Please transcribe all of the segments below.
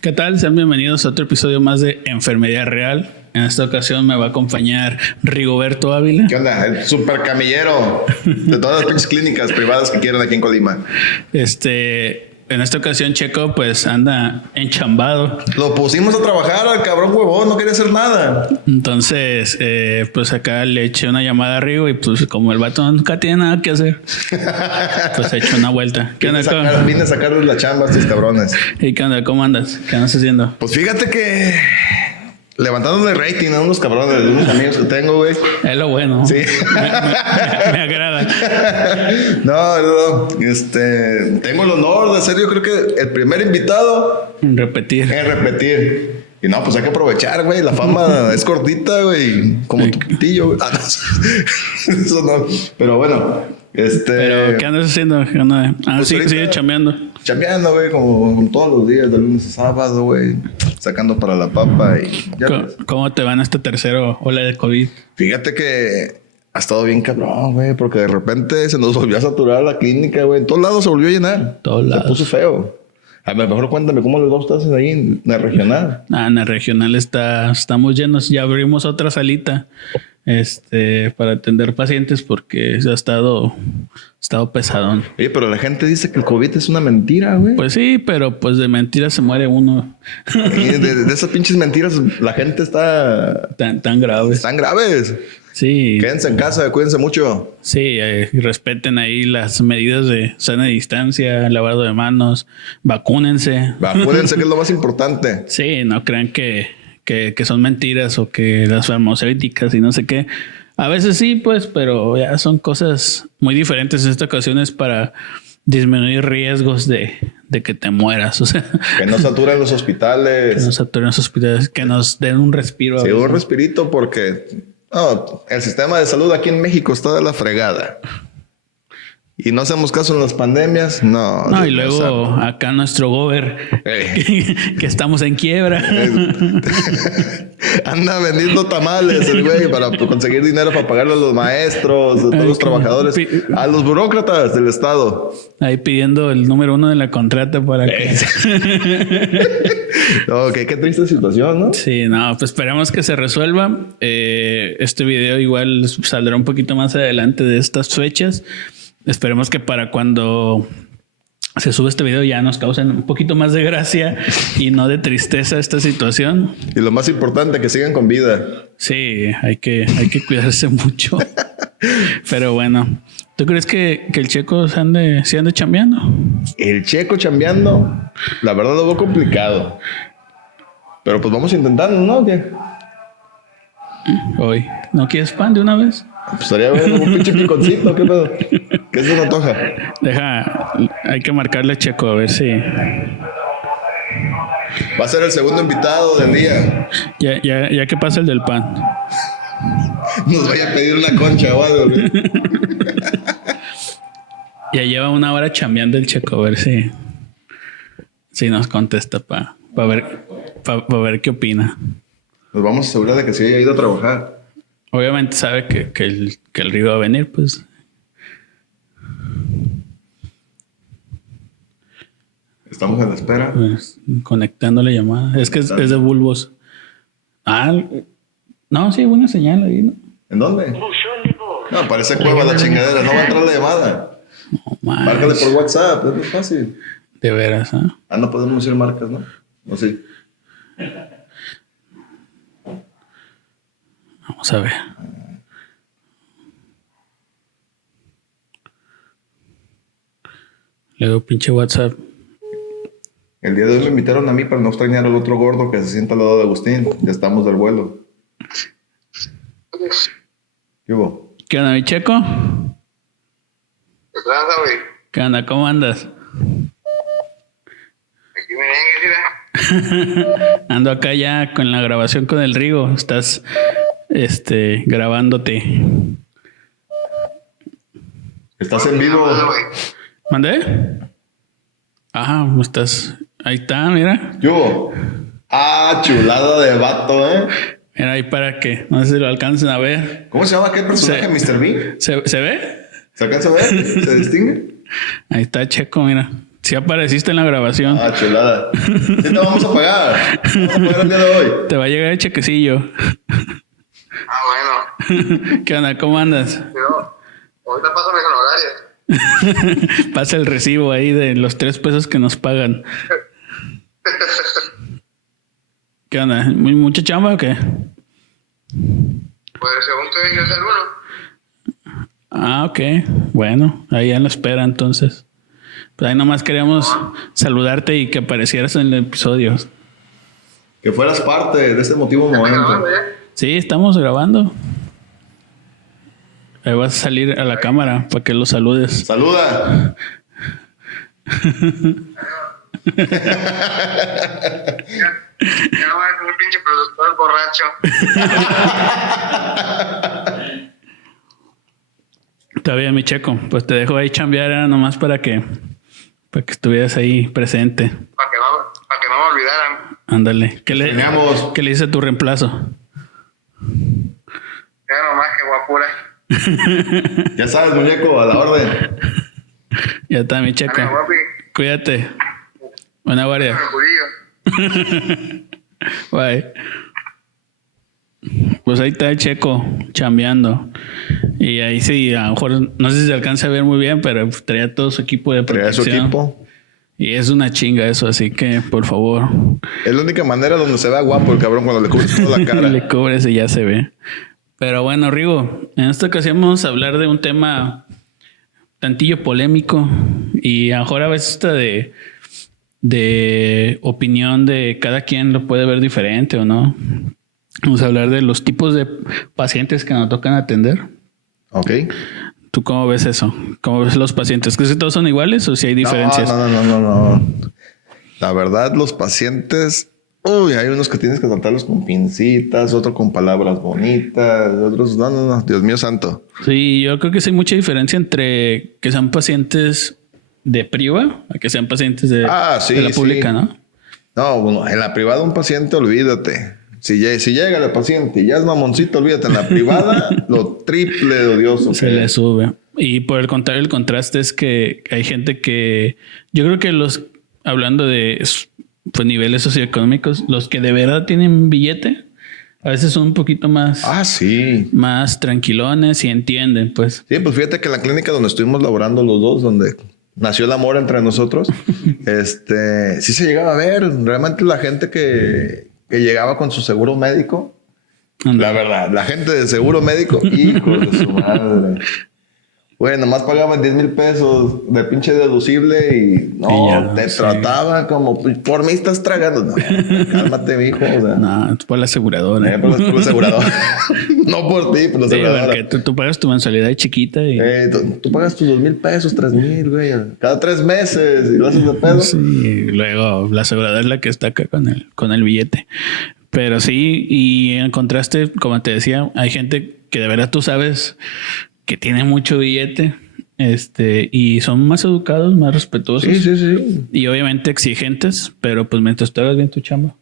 ¿Qué tal? Sean bienvenidos a otro episodio más de Enfermería Real. En esta ocasión me va a acompañar Rigoberto Ávila. ¿Qué onda? El super camillero de todas las pinches clínicas privadas que quieran aquí en Colima. En esta ocasión Checo pues anda enchambado. Lo pusimos a trabajar al cabrón huevón, no quería hacer nada. Entonces, pues acá le eché una llamada a Rigo y pues como el vato nunca tiene nada que hacer, pues he hecho una vuelta. ¿Qué onda? Vine a sacarles la chamba a estos cabrones. ¿Y qué onda? ¿Cómo andas? ¿Qué andas haciendo? Pues fíjate que levantándole rating a unos cabrones, de unos amigos que tengo, güey. Es lo bueno. Sí. Me agrada. No. Tengo el honor de ser, yo creo que el primer invitado En repetir. Y no, pues hay que aprovechar, güey. La fama es cortita, güey. Como tu pitillo, güey. Eso no. Pero bueno, ¿Pero qué andas haciendo? ¿Qué onda? Pues sigue chambeando. Chambeando, güey, como todos los días, de lunes a sábado, güey. Sacando para la papa y ya. ¿Cómo te va en esta tercera ola de COVID? Fíjate que ha estado bien cabrón, güey, porque de repente se nos volvió a saturar la clínica, güey. En todos lados se volvió a llenar. Todos lados. Se puso feo. A lo mejor cuéntame cómo les va a ustedes ahí en la regional. En la regional estamos llenos. Ya abrimos otra salita para atender pacientes porque ha estado pesadón. Oye, pero la gente dice que el COVID es una mentira, güey. Pues sí, pero pues de mentiras se muere uno. Y de esas pinches mentiras la gente está tan graves. Están graves. Sí. Quédense en casa, cuídense mucho. Sí, respeten ahí las medidas de sana distancia, lavado de manos, vacúnense. Vacúnense, que es lo más importante. Sí, no crean que son mentiras o que las farmacéuticas y no sé qué. A veces sí, pues, pero ya son cosas muy diferentes en esta ocasión es para disminuir riesgos de que te mueras. O sea, que no saturen los hospitales. Que no saturen los hospitales, que nos den un respiro. Sí, un respirito porque el sistema de salud aquí en México está de la fregada. Y no hacemos caso en las pandemias, no. No, y luego acá nuestro gober, que estamos en quiebra. Anda vendiendo tamales el güey para conseguir dinero para pagarle a los maestros, a todos los trabajadores, a los burócratas del Estado. Ahí pidiendo el número 1 de la contrata para que... No, qué triste situación, ¿no? Sí, no, pues esperemos que se resuelva. Este video igual saldrá un poquito más adelante de estas fechas. Esperemos que para cuando se sube este video ya nos causen un poquito más de gracia y no de tristeza esta situación. Y lo más importante, que sigan con vida. Sí, hay que cuidarse mucho. Pero bueno, ¿tú crees que el Checo se ande chambeando? El Checo chambeando, la verdad lo veo complicado. Pero pues vamos intentando, ¿no? ¿Qué? Hoy, ¿no quieres pan de una vez? Pues estaría bueno, un pinche piconcito, ¿qué pedo? ¿Qué se te antoja? Hay que marcarle a Checo a ver si... Va a ser el segundo invitado del día. Ya que pasa el del pan. Nos vaya a pedir una concha o algo, ¿no? Ya lleva una hora chambeando el Checo, a ver si nos contesta para ver qué opina. Nos vamos a asegurar de que se haya ido a trabajar. Obviamente sabe que el Río va a venir, pues. Estamos a la espera. Pues, conectando la llamada. Es que es de bulbos. No, sí, buena señal ahí, ¿no? ¿En dónde? No, parece cueva la chingadera. No va a entrar la llamada. No, más. Márcale por WhatsApp, es muy fácil. De veras, ¿ah? No podemos decir marcas, ¿no? ¿O sí? Vamos a ver. Luego pinche WhatsApp. El día de hoy me invitaron a mí para no extrañar al otro gordo que se sienta al lado de Agustín. Ya estamos del vuelo. ¿Qué hubo? ¿Qué onda, mi Checo? ¿Qué pasa, güey? ¿Qué onda? ¿Cómo andas? Aquí me venga, mira. Ando acá ya con la grabación con el Rigo. Estás grabándote. ¿Estás en vivo? ¿Mandé? Ajá, estás... Ahí está, mira. ¿Qué hubo? Chulada de vato, ¿eh? Mira ahí para que no sé si lo alcancen a ver. ¿Cómo se llama aquel personaje, Mr. Bean? ¿Se ve? ¿Se alcanza a ver? ¿Se distingue? Ahí está Checo, mira. Sí apareciste en la grabación. Ah, chulada. Sí te vamos a pagar. Vamos a pagar el día de hoy. Te va a llegar el chequecillo. Bueno. ¿Qué onda? ¿Cómo andas? Pero ahorita paso mis honorarios. Pasa el recibo ahí de los 3 pesos que nos pagan. ¿Qué onda? ¿Mucha chamba o qué? Pues según te ingresé alguno. Ah, ok. Bueno, ahí ya lo espera entonces. Pues ahí nomás queríamos saludarte y que aparecieras en el episodio. Que fueras parte de este emotivo momento. Sí, estamos grabando. Ahí vas a salir a la cámara para que lo saludes. ¡Saluda! Ya no voy a ser un pinche productor borracho. Está bien, mi Checo. Pues te dejo ahí chambear, era nomás para que estuvieras ahí presente. Para que no me olvidaran. Ándale. Teníamos. ¿Qué le dice tu reemplazo? Ya nomás que guapura. Ya sabes, muñeco, a la orden. Ya está, mi Checo. Dale, guapi. Cuídate. Buena guardia. El judío. Bye. Pues ahí está el Checo chambeando. Y ahí sí, a lo mejor no sé si se alcanza a ver muy bien, pero traía todo su equipo de Traía su protección. equipo. Y es una chinga eso, así que por favor. Es la única manera donde se vea guapo el cabrón cuando le cubres toda la cara. Le cubres y ya se ve. Pero bueno, Rigo, en esta ocasión vamos a hablar de un tema tantillo polémico y a lo mejor a veces hasta de opinión de cada quien lo puede ver diferente o no. Vamos a hablar de los tipos de pacientes que nos tocan atender. Ok. ¿Tú cómo ves eso? ¿Cómo ves los pacientes? ¿Crees que todos son iguales o si hay diferencias? No. La verdad, los pacientes... Uy, hay unos que tienes que tratarlos con pincitas, otros con palabras bonitas, otros... No. Dios mío santo. Sí, yo creo que sí hay mucha diferencia entre que sean pacientes de priva a que sean pacientes de la pública, ¿no? No, bueno, en la privada un paciente, olvídate. Si llega el paciente y ya es mamoncito, olvídate. En la privada, lo triple de odioso. Se le sube. Y por el contrario, el contraste es que hay gente que... Yo creo que hablando de pues, niveles socioeconómicos, los que de verdad tienen billete, a veces son un poquito más... Ah, sí. Más tranquilones y entienden, pues. Sí, pues fíjate que en la clínica donde estuvimos laborando los dos, donde nació el amor entre nosotros, sí se llegaba a ver realmente la gente que llegaba con su seguro médico. La verdad, la gente de seguro médico, hijo de su madre. Güey, nomás pagaban 10,000 pesos de pinche deducible y no, te trataban como por mí estás tragando. No, cálmate, mijo. O sea, no, es por la aseguradora. Por la aseguradora. No por ti, por la aseguradora. Porque tú pagas tu mensualidad chiquita y... tú pagas tus 2,000 pesos, 3,000, güey. Cada 3 meses y lo haces de pedo. Sí, y luego la aseguradora es la que está acá con el billete. Pero sí, y en contraste, como te decía, hay gente que de verdad tú sabes que tiene mucho billete, y son más educados, más respetuosos. Sí. Y obviamente exigentes, pero pues mientras tú hagas bien tu chamba,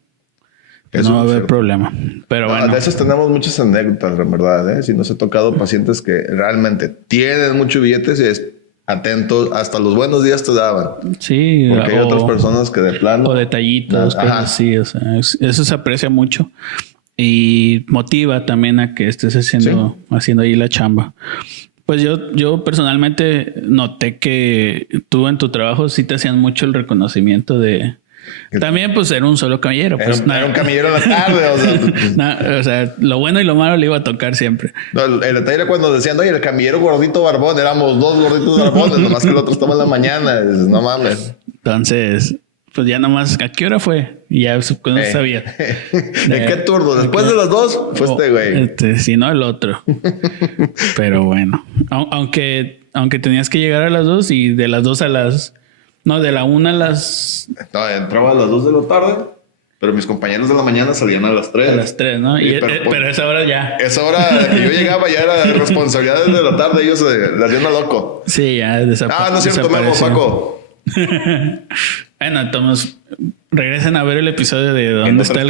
Eso no va a haber cierto. problema. Pero bueno. De esos tenemos muchas anécdotas, en verdad, ¿eh? Si nos ha tocado pacientes que realmente tienen mucho billetes y es atentos, hasta los buenos días te daban. Sí. Porque hay otras personas que de plano... O detallitos, cosas así. O sea, eso se aprecia mucho. Y motiva también a que estés haciendo ahí la chamba. Pues yo personalmente noté que tú en tu trabajo sí te hacían mucho el reconocimiento de... También pues era un solo camillero. Pues, Era un camillero en la tarde. O sea, lo bueno y lo malo le iba a tocar siempre. No, el detalle era cuando decían, oye, el camillero gordito barbón. Éramos 2 gorditos barbones, nomás que el otro estaba en la mañana. Y dices, no mames. Entonces... Pues ya nomás, ¿a qué hora fue? Y ya no sabía. ¿En qué turno? Después de las 2, fue este güey. Si no, el otro. Pero bueno. Aunque tenías que llegar a las 2 y de las 2 a las... No, de la 1 a las... No, entraba a las 2 de la tarde, pero mis compañeros de la mañana salían a las 3. A las 3, ¿no? Pero esa hora ya... Esa hora que yo llegaba ya era responsabilidad de la tarde. Ellos la hacían a loco. Sí, ya desapareció. No es cierto, Memo, Paco. Bueno, entonces regresen a ver el episodio de dónde está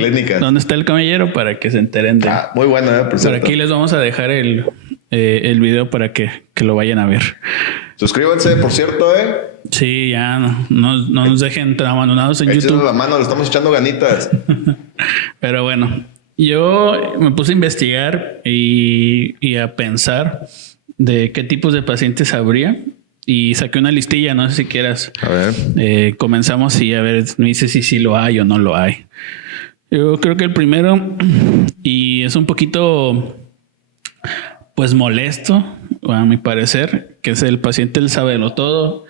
el camillero para que se enteren de... muy bueno, por aquí les vamos a dejar el video para que lo vayan a ver. Suscríbanse, por cierto, Sí, ya no nos dejen abandonados en Échenos YouTube. la mano, le estamos echando ganitas. Pero bueno, yo me puse a investigar y a pensar de qué tipos de pacientes habría y saqué una listilla, no sé si quieras. A ver. Comenzamos y a ver, me dice si lo hay o no lo hay. Yo creo que el primero, y es un poquito pues molesto, a mi parecer, que es el paciente el todo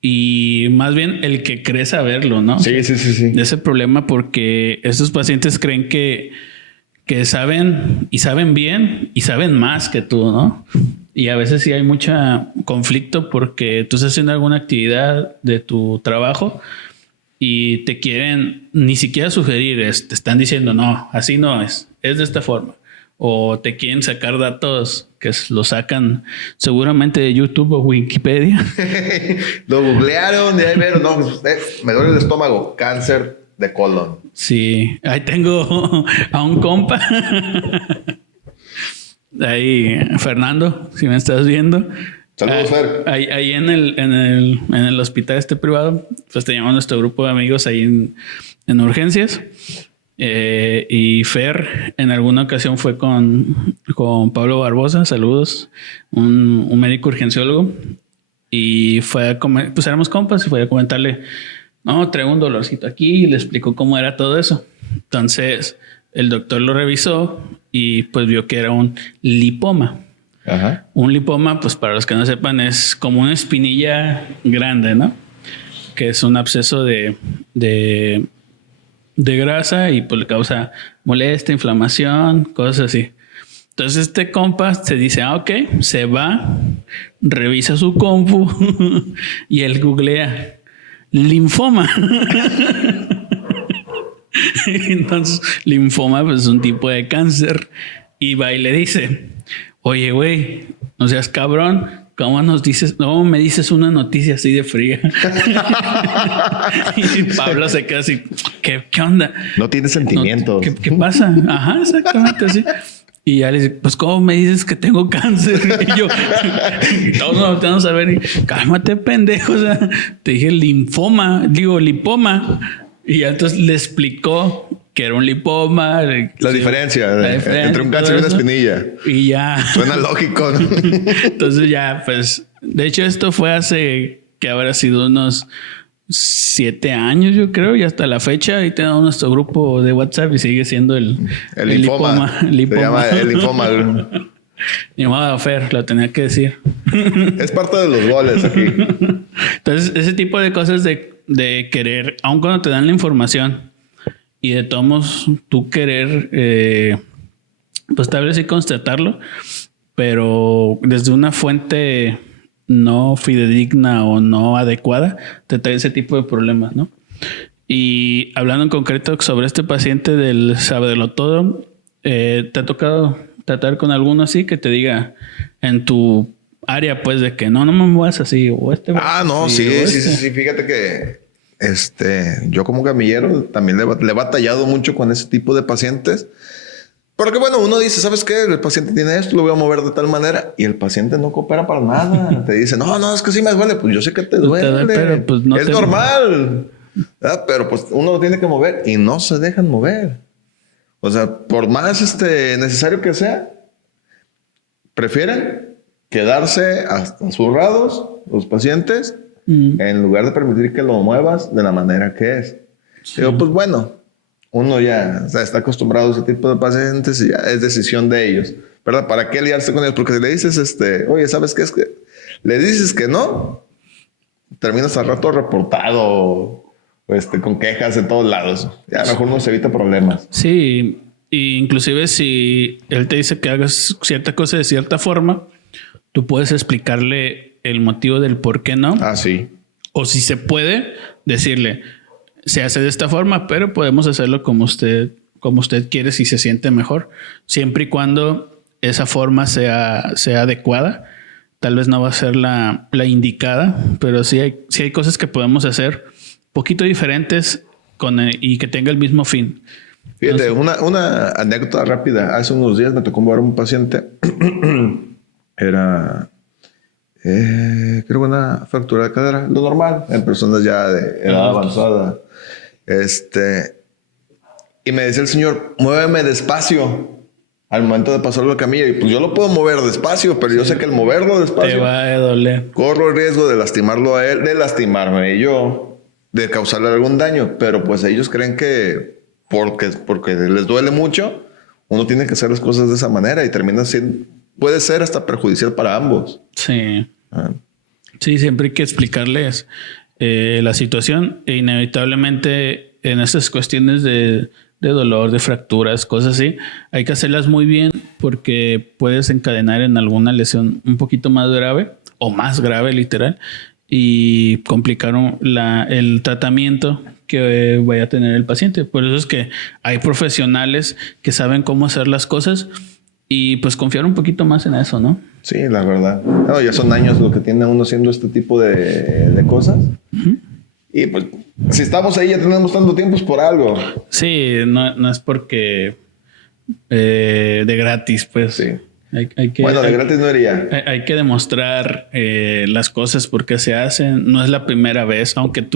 y más bien el que cree saberlo, ¿no? Sí. De ese problema porque estos pacientes creen que saben y saben bien y saben más que tú, ¿no? Y a veces sí hay mucho conflicto porque tú estás haciendo alguna actividad de tu trabajo y te quieren ni siquiera sugerir, te están diciendo, no, así no es de esta forma. O te quieren sacar datos que lo sacan seguramente de YouTube o Wikipedia. Lo googlearon y ahí vieron, no, me duele el estómago, cáncer de colon. Sí, ahí tengo a un compa. Ahí, Fernando, si me estás viendo. Saludos, Fer. Ahí en el hospital privado, pues teníamos nuestro grupo de amigos ahí en urgencias. Y Fer en alguna ocasión fue con Pablo Barbosa, saludos, un médico urgenciólogo, y fue a comer, pues éramos compas y fue a comentarle, no, traigo un dolorcito aquí, y le explicó cómo era todo eso. Entonces el doctor lo revisó y pues vio que era un lipoma. Ajá. Un lipoma, pues para los que no sepan, es como una espinilla grande, ¿no? Que es un absceso de grasa y pues le causa molestia, inflamación, cosas así. Entonces este compa se dice, ok, se va, revisa su compu y él googlea linfoma. Entonces linfoma pues es un tipo de cáncer y va y le dice, oye güey, no seas cabrón, ¿cómo nos dices? No, me dices una noticia así de fría. Y Pablo se queda así, ¿qué onda? No tiene sentimientos. ¿Qué pasa? Ajá, exactamente así. Y ya le dice, pues, ¿cómo me dices que tengo cáncer? Y yo, todos nos volteamos a ver y, cálmate, pendejo. O sea, te dije lipoma. Y ya entonces le explicó que era un lipoma. La diferencia entre un cáncer y una espinilla. Y ya. Suena lógico, ¿no? Entonces ya, pues, de hecho esto fue hace que habrá sido unos 7 años, yo creo, y hasta la fecha ahí tenemos nuestro grupo de WhatsApp y sigue siendo el linfoma. Se llama el linfoma. Ni modo, Fer, lo tenía que decir. Es parte de los goles aquí. Entonces, ese tipo de cosas de querer, aun cuando te dan la información y de todos tú querer, pues tal vez sí constatarlo, pero desde una fuente no fidedigna o no adecuada, te trae ese tipo de problemas, ¿no? Y hablando en concreto sobre este paciente del sábelo todo, ¿te ha tocado tratar con alguno así que te diga en tu área, pues, de que no me muevas así o no, sí, fíjate que yo como camillero también le he batallado mucho con ese tipo de pacientes. Porque bueno, uno dice, ¿sabes qué? El paciente tiene esto, lo voy a mover de tal manera. Y el paciente no coopera para nada. Te dice, no, es que sí me duele. Pues yo sé que te duele. Pero pues no es normal. ¿Verdad? Pero pues uno lo tiene que mover y no se dejan mover. O sea, por más necesario que sea, prefieren quedarse zurrados los pacientes en lugar de permitir que lo muevas de la manera que es. Sí. Digo, pues bueno, uno ya está acostumbrado a ese tipo de pacientes y ya es decisión de ellos, ¿verdad? ¿Para qué liarse con ellos? Porque si le dices, oye, ¿sabes qué? Es que le dices que no, terminas al rato reportado, con quejas en todos lados. Ya mejor uno se evita problemas. Sí, y inclusive si él te dice que hagas cierta cosa de cierta forma, tú puedes explicarle el motivo del por qué no. Ah, sí. O si se puede, decirle, se hace de esta forma, pero podemos hacerlo como usted quiere si se siente mejor. Siempre y cuando esa forma sea adecuada. Tal vez no va a ser la indicada, pero sí hay cosas que podemos hacer poquito diferentes y que tenga el mismo fin. Fíjate, una anécdota rápida. Hace unos días me tocó ver a un paciente. Creo que una fractura de cadera, lo normal, en personas ya de edad avanzada. Y me decía el señor, muéveme despacio al momento de pasarlo la camilla. Y pues yo lo puedo mover despacio, pero yo sé que el moverlo despacio te va a doler. corro el riesgo de lastimarlo a él, de lastimarme yo, de causarle algún daño. Pero pues ellos creen que porque les duele mucho, uno tiene que hacer las cosas de esa manera y termina siendo, puede ser hasta perjudicial para ambos. Sí. Sí, siempre hay que explicarles la situación e inevitablemente en esas cuestiones de dolor, de fracturas, cosas así, hay que hacerlas muy bien porque puedes encadenar en alguna lesión un poquito más grave o más grave literal y complicar el tratamiento que vaya a tener el paciente. Por eso es que hay profesionales que saben cómo hacer las cosas y pues confiar un poquito más en eso, ¿no? Sí, la verdad. No, ya son años lo que tiene uno haciendo este tipo de cosas. Y pues, si estamos ahí, ya tenemos tanto tiempo, es por algo. Sí, no es porque de gratis, pues. Sí. Hay que, bueno, de gratis no iría. Hay que demostrar las cosas porque se hacen. No es la primera vez, aunque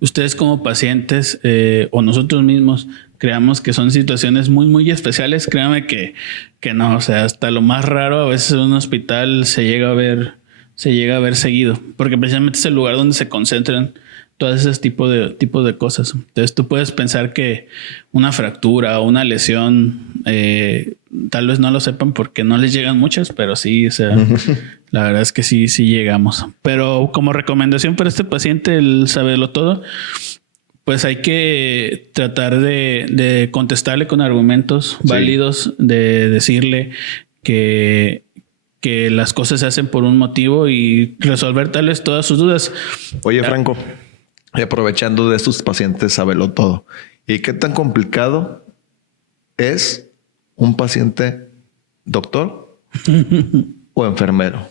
ustedes como pacientes o nosotros mismos creamos que son situaciones muy, muy especiales. Créanme que no, o sea, hasta lo más raro a veces en un hospital se llega a ver seguido, porque precisamente es el lugar donde se concentran todos esos tipos de cosas. Entonces tú puedes pensar que una fractura o una lesión tal vez no lo sepan porque no les llegan muchas, pero sí, o sea, la verdad es que sí llegamos. Pero como recomendación para este paciente, el saberlo todo, pues hay que tratar de contestarle con argumentos válidos, de decirle que las cosas se hacen por un motivo y resolver tal vez todas sus dudas. Oye, Franco, y aprovechando de estos pacientes, sábelo todo. ¿Y qué tan complicado es un paciente doctor o enfermero?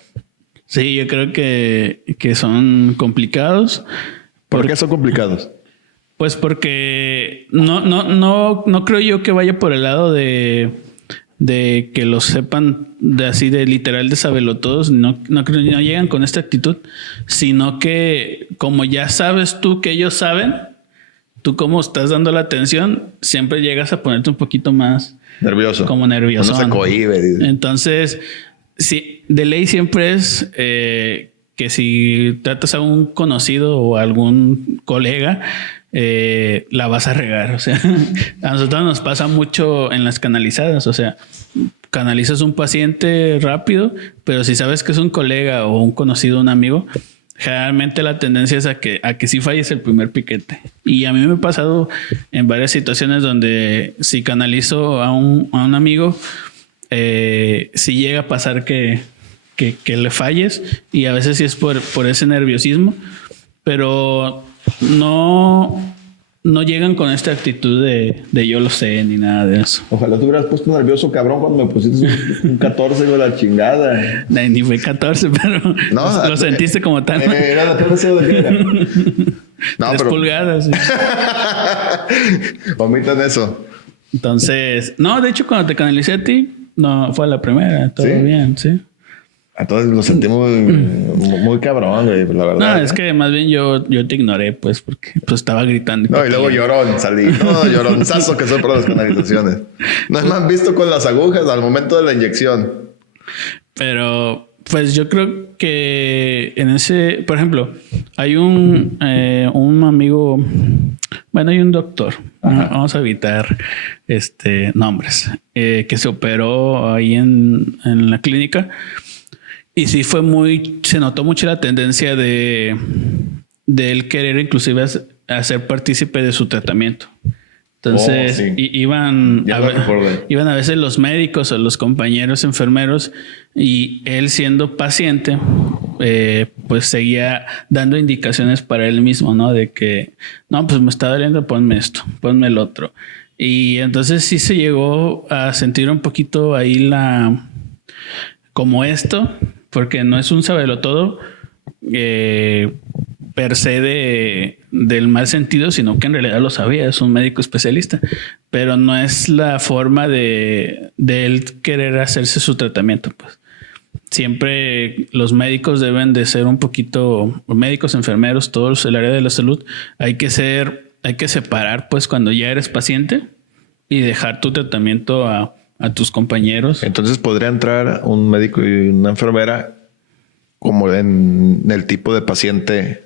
Sí, yo creo que son complicados. ¿Por qué son complicados? Pues porque no creo yo que vaya por el lado de que lo sepan así de literal de saberlo todos. No creo que no llegan con esta actitud, sino que como ya sabes tú que ellos saben, tú como estás dando la atención, siempre llegas a ponerte un poquito más nervioso. Como nervioso. Uno se cohíbe. Dice. Entonces, sí, de ley siempre es que si tratas a un conocido o a algún colega, la vas a regar. O sea, a nosotros nos pasa mucho en las canalizadas. O sea, canalizas un paciente rápido, pero si sabes que es un colega o un conocido, un amigo, generalmente la tendencia es a que sí falles el primer piquete. Y a mí me ha pasado en varias situaciones donde si canalizo a un amigo, sí llega a pasar que le falles, y a veces sí es por ese nerviosismo, pero no llegan con esta actitud de yo lo sé ni nada de eso. Ojalá te hubieras puesto nervioso, cabrón, cuando me pusiste un 14 con la chingada. Ni fue 14, pero no, lo sentiste como tal. Era ¿qué deseo de qué era? No, 3 pulgadas. Sí. Omitan eso. Entonces, no, de hecho, cuando te canalicé a ti, no fue la primera, todo bien, sí. Entonces lo sentí muy cabrón, güey, la verdad. No, es que más bien yo te ignoré, pues, porque pues estaba gritando. No, y luego llorón salí. No, lloronzazo que son por las canalizaciones. No me han visto con las agujas al momento de la inyección. Pero, pues yo creo que en ese, por ejemplo, hay un amigo, bueno, hay un doctor, vamos a evitar nombres, que se operó ahí en la clínica. Y sí se notó mucho la tendencia de él querer inclusive hacer partícipe de su tratamiento. Entonces iban a veces los médicos o los compañeros enfermeros, y él siendo paciente, pues seguía dando indicaciones para él mismo, ¿no? De que, no, pues me está doliendo, ponme esto, ponme el otro. Y entonces sí se llegó a sentir un poquito ahí como esto, porque no es un sabelotodo per se del mal sentido, sino que en realidad lo sabía, es un médico especialista, pero no es la forma de él querer hacerse su tratamiento, pues. siempre los médicos deben de ser un poquito, médicos, enfermeros, todos el área de la salud, hay que separar pues cuando ya eres paciente y dejar tu tratamiento a tus compañeros. Entonces podría entrar un médico y una enfermera como en el tipo de paciente,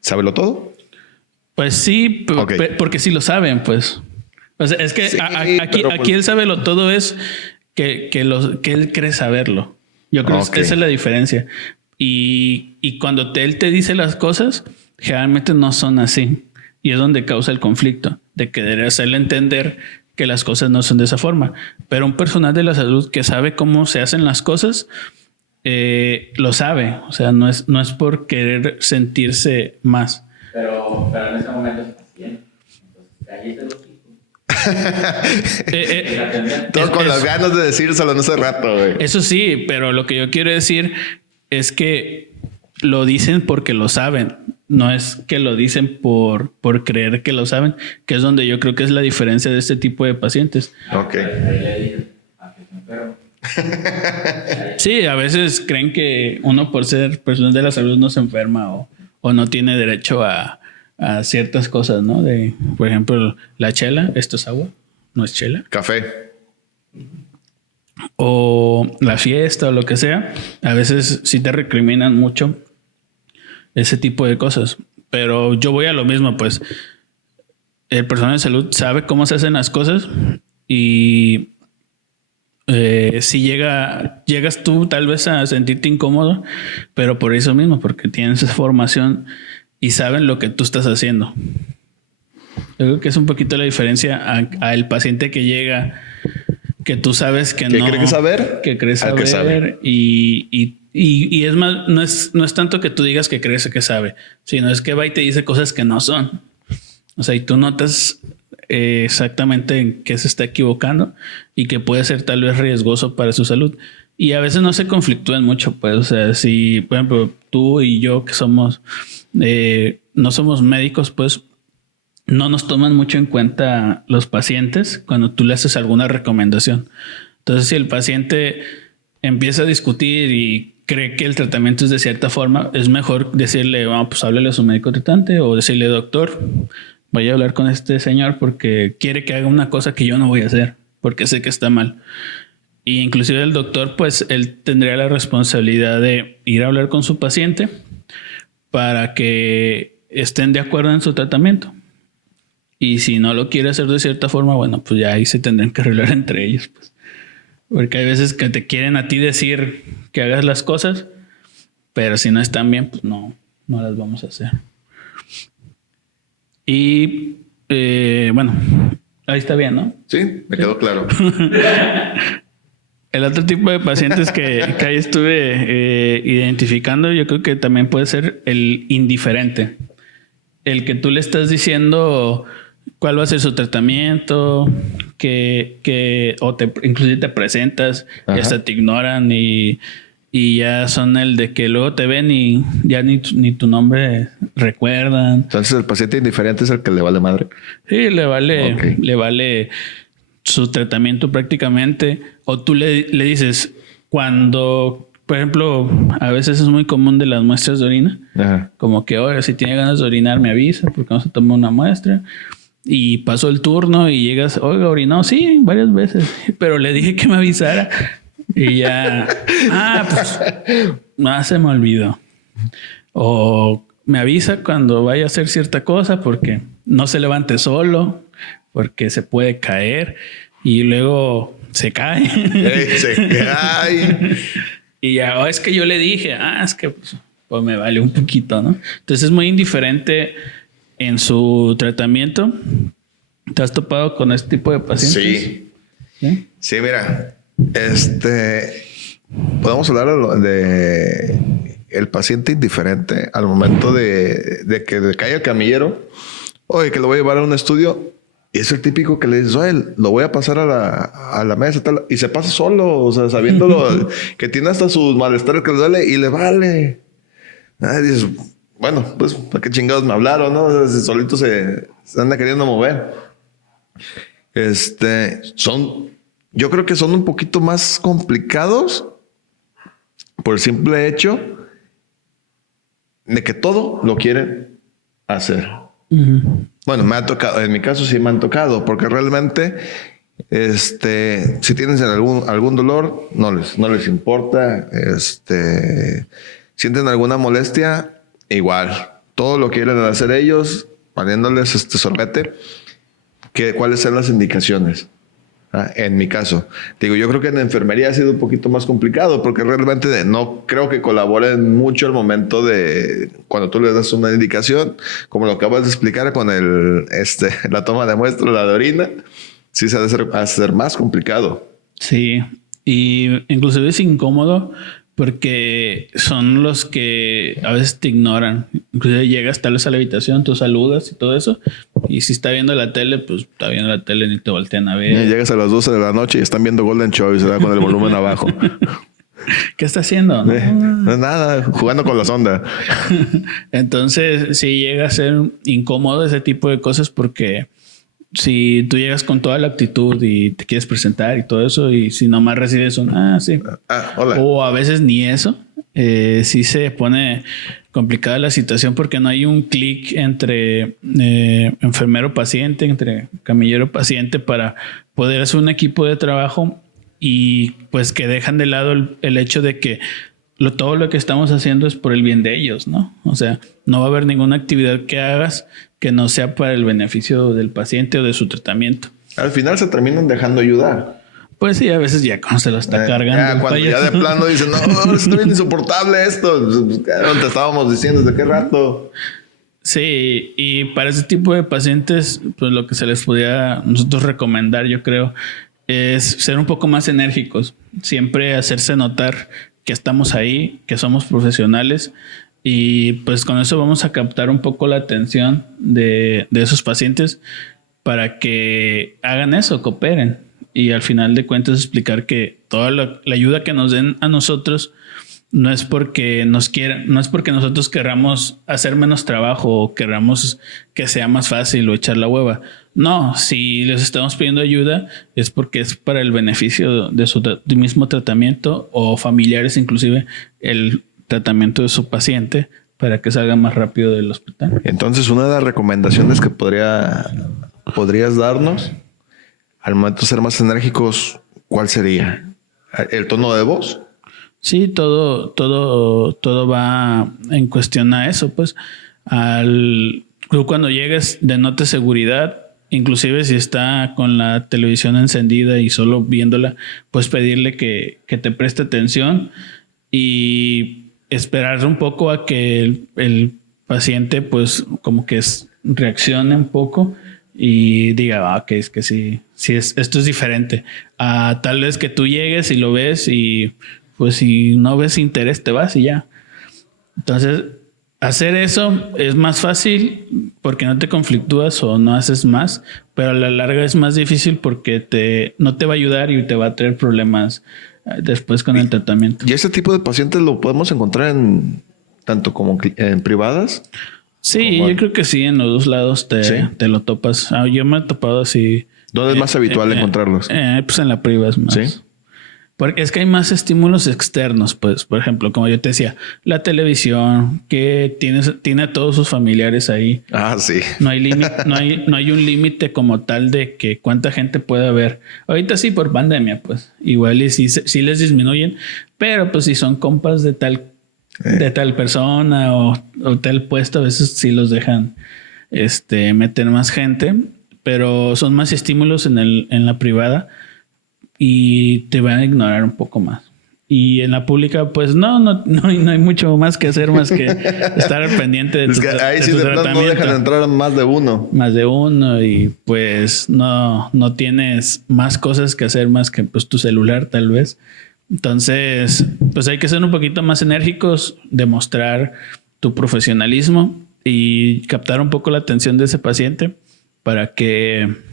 ¿sábelo todo? Pues sí, porque sí lo saben, pues. O sea, es que Sí, aquí pues, el sábelo todo es que él cree saberlo. Yo creo que esa es la diferencia. Y cuando él te dice las cosas, generalmente no son así. Y es donde causa el conflicto, de querer hacerle entender que las cosas no son de esa forma. Pero un personal de la salud que sabe cómo se hacen las cosas, lo sabe. O sea, no es por querer sentirse más. Pero en ese momento es paciente. Entonces, ahí te lo digo. Todo con las ganas de decírselo en ese rato, güey. Eso sí, pero lo que yo quiero decir es que lo dicen porque lo saben. No es que lo dicen por creer que lo saben, que es donde yo creo que es la diferencia de este tipo de pacientes. Ok. Ahí le dije, ¿a qué te enfermo? Sí, a veces creen que uno por ser persona de la salud no se enferma o no tiene derecho a ciertas cosas, ¿no? Por ejemplo, la chela, esto es agua, no es chela. Café. O la fiesta o lo que sea. A veces sí te recriminan mucho ese tipo de cosas. Pero yo voy a lo mismo, pues. El personal de salud sabe cómo se hacen las cosas y si llegas tú tal vez a sentirte incómodo, pero por eso mismo, porque tienes esa formación y saben lo que tú estás haciendo. Yo creo que es un poquito la diferencia a el paciente que llega, que tú sabes que no. ¿Qué cree saber? Que crees Al que saber. sabe. Y es más, no es tanto que tú digas que crees que sabe, sino es que va y te dice cosas que no son. O sea, y tú notas exactamente en qué se está equivocando y que puede ser tal vez riesgoso para su salud. Y a veces no se conflictúan mucho, pues. O sea, si, por ejemplo, tú y yo que somos, no somos médicos, pues no nos toman mucho en cuenta los pacientes cuando tú le haces alguna recomendación. Entonces, si el paciente empieza a discutir y cree que el tratamiento es de cierta forma, es mejor decirle, bueno, pues háblele a su médico tratante o decirle, doctor, voy a hablar con este señor porque quiere que haga una cosa que yo no voy a hacer, porque sé que está mal. Y inclusive el doctor, pues él tendría la responsabilidad de ir a hablar con su paciente para que estén de acuerdo en su tratamiento. Y si no lo quiere hacer de cierta forma, bueno, pues ya ahí se tendrán que arreglar entre ellos, pues. Porque hay veces que te quieren a ti decir que hagas las cosas, pero si no están bien, pues no las vamos a hacer. Y bueno, ahí está bien, ¿no? Sí, me quedó claro. El otro tipo de pacientes que ahí estuve identificando, yo creo que también puede ser el indiferente. El que tú le estás diciendo cuál va a ser su tratamiento, inclusive te presentas, y hasta te ignoran y ya son el de que luego te ven y ya ni tu nombre recuerdan. Entonces el paciente indiferente es el que le vale madre. Sí, le vale, Okay. le vale su tratamiento prácticamente. O tú le dices, cuando, por ejemplo, a veces es muy común de las muestras de orina, Ajá. como que, oye, si tiene ganas de orinar, me avisa porque vamos a tomar una muestra. Y pasó el turno y llegas, oiga, orinó, sí, varias veces, pero le dije que me avisara. Y ya, pues, se me olvidó. O me avisa cuando vaya a hacer cierta cosa porque no se levante solo, porque se puede caer y luego se cae. Se cae. Y ya, es que yo le dije, es que pues me vale un poquito, ¿no? Entonces es muy indiferente en su tratamiento. ¿Te has topado con este tipo de pacientes? Sí. Sí, mira. Podemos hablar de el paciente indiferente al momento de que le cae el camillero. Oye, que lo voy a llevar a un estudio. Y es el típico que le dices, oye, lo voy a pasar a la mesa tal, y se pasa solo, o sea, sabiéndolo que tiene hasta sus malestares que le duele y le vale. Y dices, bueno, pues, ¿para qué chingados me hablaron, no? O sea, si solito se anda queriendo mover. Yo creo que son un poquito más complicados por el simple hecho de que todo lo quieren hacer. Bueno, me ha tocado, en mi caso sí me han tocado, porque realmente, si tienen algún dolor, no les importa, sienten alguna molestia, igual, todo lo quieren hacer ellos, poniéndoles sorbete, cuáles son las indicaciones. En mi caso, digo, yo creo que en enfermería ha sido un poquito más complicado porque realmente no creo que colaboren mucho al momento de cuando tú les das una indicación, como lo acabas de explicar con la toma de muestra, la de orina, sí se ha de ser más complicado. Sí, y inclusive es incómodo porque son los que a veces te ignoran. Inclusive llegas tal vez a la habitación, tú saludas y todo eso. Y si está viendo la tele, pues está viendo la tele, ni te voltean a ver. Y llegas a las 12 de la noche y están viendo Golden Choice, ¿verdad? Con el volumen abajo. ¿Qué está haciendo? No, nada, jugando con la sonda. Entonces sí llega a ser incómodo ese tipo de cosas porque si tú llegas con toda la actitud y te quieres presentar y todo eso, y si nomás recibes sí. Hola. O a veces ni eso, sí se pone complicada la situación porque no hay un clic entre enfermero-paciente, entre camillero-paciente para poder hacer un equipo de trabajo y pues que dejan de lado el hecho de que todo lo que estamos haciendo es por el bien de ellos, ¿no? O sea, no va a haber ninguna actividad que hagas que no sea para el beneficio del paciente o de su tratamiento. Al final se terminan dejando ayudar. Pues sí, a veces ya cuando se lo está cargando. Cuando ya de plano dicen, no, está bien insoportable esto. No te estábamos diciendo desde qué rato. Sí, y para ese tipo de pacientes, pues lo que se les podría nosotros recomendar, yo creo, es ser un poco más enérgicos. Siempre hacerse notar que estamos ahí, que somos profesionales y pues con eso vamos a captar un poco la atención de esos pacientes para que hagan eso, cooperen y al final de cuentas explicar que toda la ayuda que nos den a nosotros no es porque no es porque nosotros querramos hacer menos trabajo o querramos que sea más fácil o echar la hueva. No, si les estamos pidiendo ayuda es porque es para el beneficio de su mismo tratamiento o familiares, inclusive el tratamiento de su paciente para que salga más rápido del hospital. Entonces, una de las recomendaciones que podrías darnos al momento de ser más enérgicos, ¿cuál sería? ¿El tono de voz? Sí, todo va en cuestión a eso, pues. Tú cuando llegues, denote seguridad. Inclusive si está con la televisión encendida y solo viéndola, pues pedirle que te preste atención y esperar un poco a que el paciente pues como que reaccione un poco y diga, que es que sí, esto es diferente. Tal vez que tú llegues y lo ves y pues si no ves interés te vas y ya. Entonces hacer eso es más fácil porque no te conflictúas o no haces más, pero a la larga es más difícil porque no te va a ayudar y te va a traer problemas después con el tratamiento. ¿Y ese tipo de pacientes lo podemos encontrar en tanto como en privadas? Sí, yo creo que sí, en los dos lados te lo topas. Yo me he topado así. ¿Dónde es más habitual encontrarlos? Pues en la privada es más. Sí. Porque es que hay más estímulos externos, pues, por ejemplo, como yo te decía, la televisión, que tiene a todos sus familiares ahí. Sí. No hay límite, no hay un límite como tal de que cuánta gente puede haber. Ahorita sí por pandemia, pues, igual y sí les disminuyen, pero pues si son compas de tal persona o tal puesto, a veces sí los dejan meter más gente, pero son más estímulos en la privada. Y te van a ignorar un poco más. Y en la pública, pues no hay mucho más que hacer más que estar al pendiente de ahí sí de plano no dejan entrar más de uno. Más de uno y pues no tienes más cosas que hacer más que pues tu celular tal vez. Entonces, pues hay que ser un poquito más enérgicos, demostrar tu profesionalismo y captar un poco la atención de ese paciente para que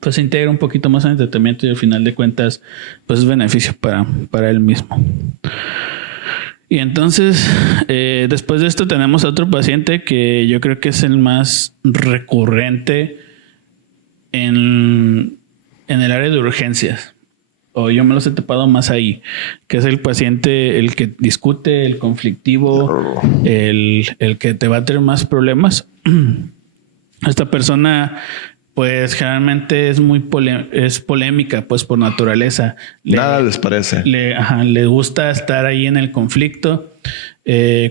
pues se integra un poquito más en el tratamiento y al final de cuentas pues es beneficio para él mismo. Y entonces después de esto tenemos a otro paciente que yo creo que es el más recurrente en el área de urgencias. o yo me los he topado más ahí, que es el paciente el que discute, el conflictivo, el que te va a tener más problemas. Esta persona, pues generalmente es muy polémica, pues por naturaleza. Nada les parece. Le gusta estar ahí en el conflicto.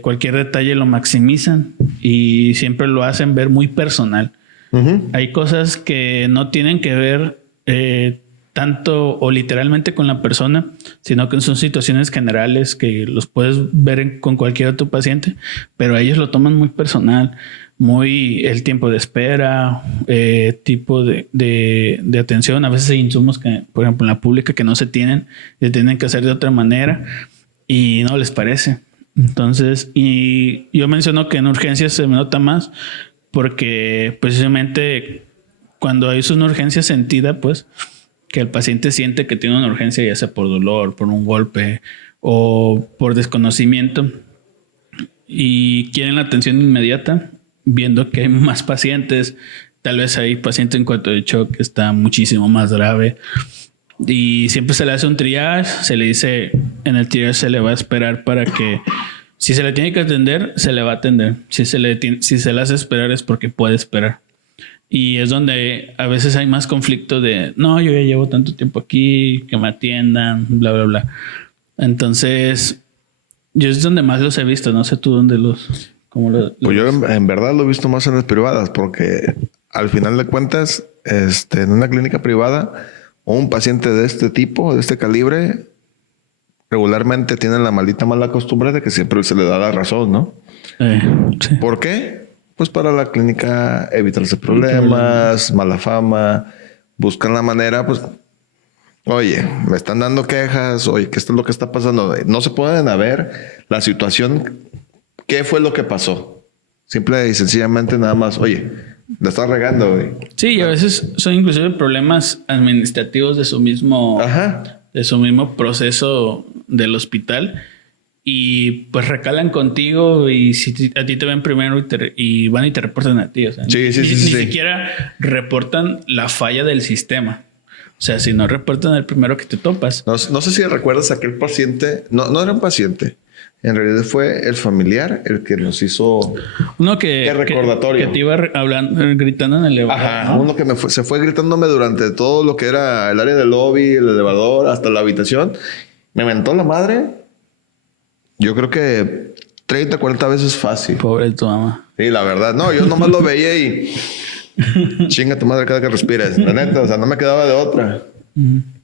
Cualquier detalle lo maximizan y siempre lo hacen ver muy personal. Hay cosas que no tienen que ver tanto o literalmente con la persona, sino que son situaciones generales que los puedes ver con cualquier otro paciente, pero ellos lo toman muy personal, muy el tiempo de espera, tipo de atención. A veces hay insumos que, por ejemplo, en la pública que no se tienen que hacer de otra manera y no les parece. Entonces, y yo menciono que en urgencias se me nota más porque precisamente cuando hay una urgencia sentida, pues que el paciente siente que tiene una urgencia, ya sea por dolor, por un golpe o por desconocimiento, y quieren la atención inmediata, viendo que hay más pacientes. Tal vez hay paciente en cuanto de shock que está muchísimo más grave y siempre se le hace un triage. Se le dice en el triage se le va a esperar para que, si se le tiene que atender, se le va a atender. Si se le hace esperar es porque puede esperar. Y es donde a veces hay más conflicto de, no, yo ya llevo tanto tiempo aquí, que me atiendan, bla, bla, bla. Entonces, yo es donde más los he visto. No sé tú dónde los... Pues yo en verdad lo he visto más en las privadas, porque al final de cuentas, en una clínica privada, un paciente de este tipo, de este calibre, regularmente tiene la mala costumbre de que siempre se le da la razón, ¿no? Sí. ¿Por qué? Pues para la clínica evitarse problemas, mala fama, buscan la manera, pues, oye, me están dando quejas, oye, ¿qué es lo que está pasando? No se pueden a ver la situación, qué fue lo que pasó. Simple y sencillamente nada más, oye, la estás regando, güey. Sí, y a veces son inclusive problemas administrativos de su mismo proceso del hospital. Y pues recalan contigo y si a ti te ven primero y van y te reportan a ti. O sea, ni siquiera reportan la falla del sistema. O sea, si no reportan el primero que te topas. No sé si recuerdas aquel paciente. No era un paciente. En realidad fue el familiar el que nos hizo uno que recordatorio. Que te iba gritando en el elevador. Ajá, ¿no? Uno que se fue gritándome durante todo lo que era el área del lobby, el elevador, hasta la habitación. Me mentó la madre. Yo creo que 30, 40 veces fácil. Pobre tu mamá. Sí, la verdad. No, yo nomás lo veía y chinga tu madre cada que respires. La neta, o sea, no me quedaba de otra.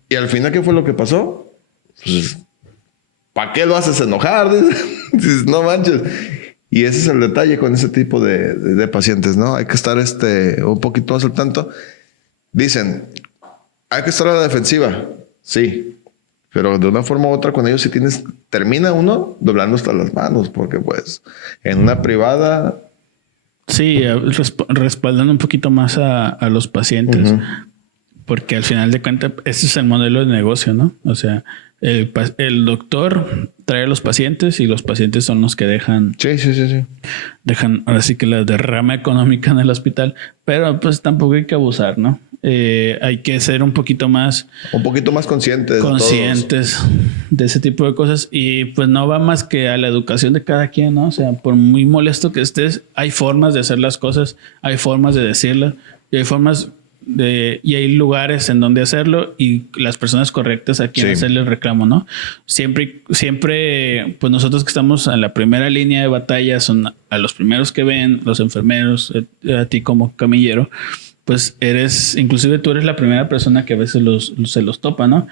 Y al final, ¿qué fue lo que pasó? Pues, ¿para qué lo haces enojar? Dices, no manches. Y ese es el detalle con ese tipo de pacientes, ¿no? Hay que estar un poquito más al tanto. Dicen, hay que estar a la defensiva. Sí. Pero de una forma u otra, con ellos termina uno doblando hasta las manos, porque pues en una privada... Sí, respaldando un poquito más a los pacientes, porque al final de cuentas, ese es el modelo de negocio, ¿no? O sea, el doctor trae a los pacientes y los pacientes son los que dejan... Sí. Dejan ahora sí que la derrama económica en el hospital, pero pues tampoco hay que abusar, ¿no? Hay que ser un poquito más conscientes de ese tipo de cosas, y pues no va más que a la educación de cada quien, ¿no? O sea, por muy molesto que estés, hay formas de hacer las cosas, hay formas de decirlas y hay lugares en donde hacerlo y las personas correctas a quien hacerle el reclamo, ¿no? Siempre, pues nosotros que estamos en la primera línea de batalla son a los primeros que ven, los enfermeros, a ti como camillero, pues inclusive tú eres la primera persona que a veces se los topa, ¿no?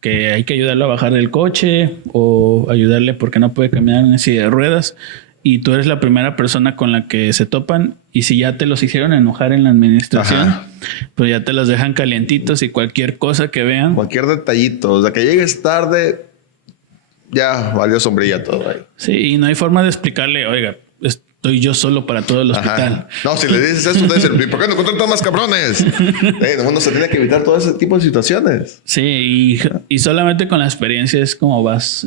Que hay que ayudarlo a bajar del coche o ayudarle porque no puede caminar en silla de ruedas. Y tú eres la primera persona con la que se topan. Y si ya te los hicieron enojar en la administración, pues ya te los dejan calientitos y cualquier cosa que vean. Cualquier detallito. O sea, que llegues tarde, ya valió sombrilla todo ahí. Sí, y no hay forma de explicarle, oiga, estoy yo solo para todo el hospital. No, si le dices eso, te dicen, ¿por qué no contratan más cabrones? Uno se tiene que evitar todo ese tipo de situaciones. Sí, y solamente con la experiencia es como vas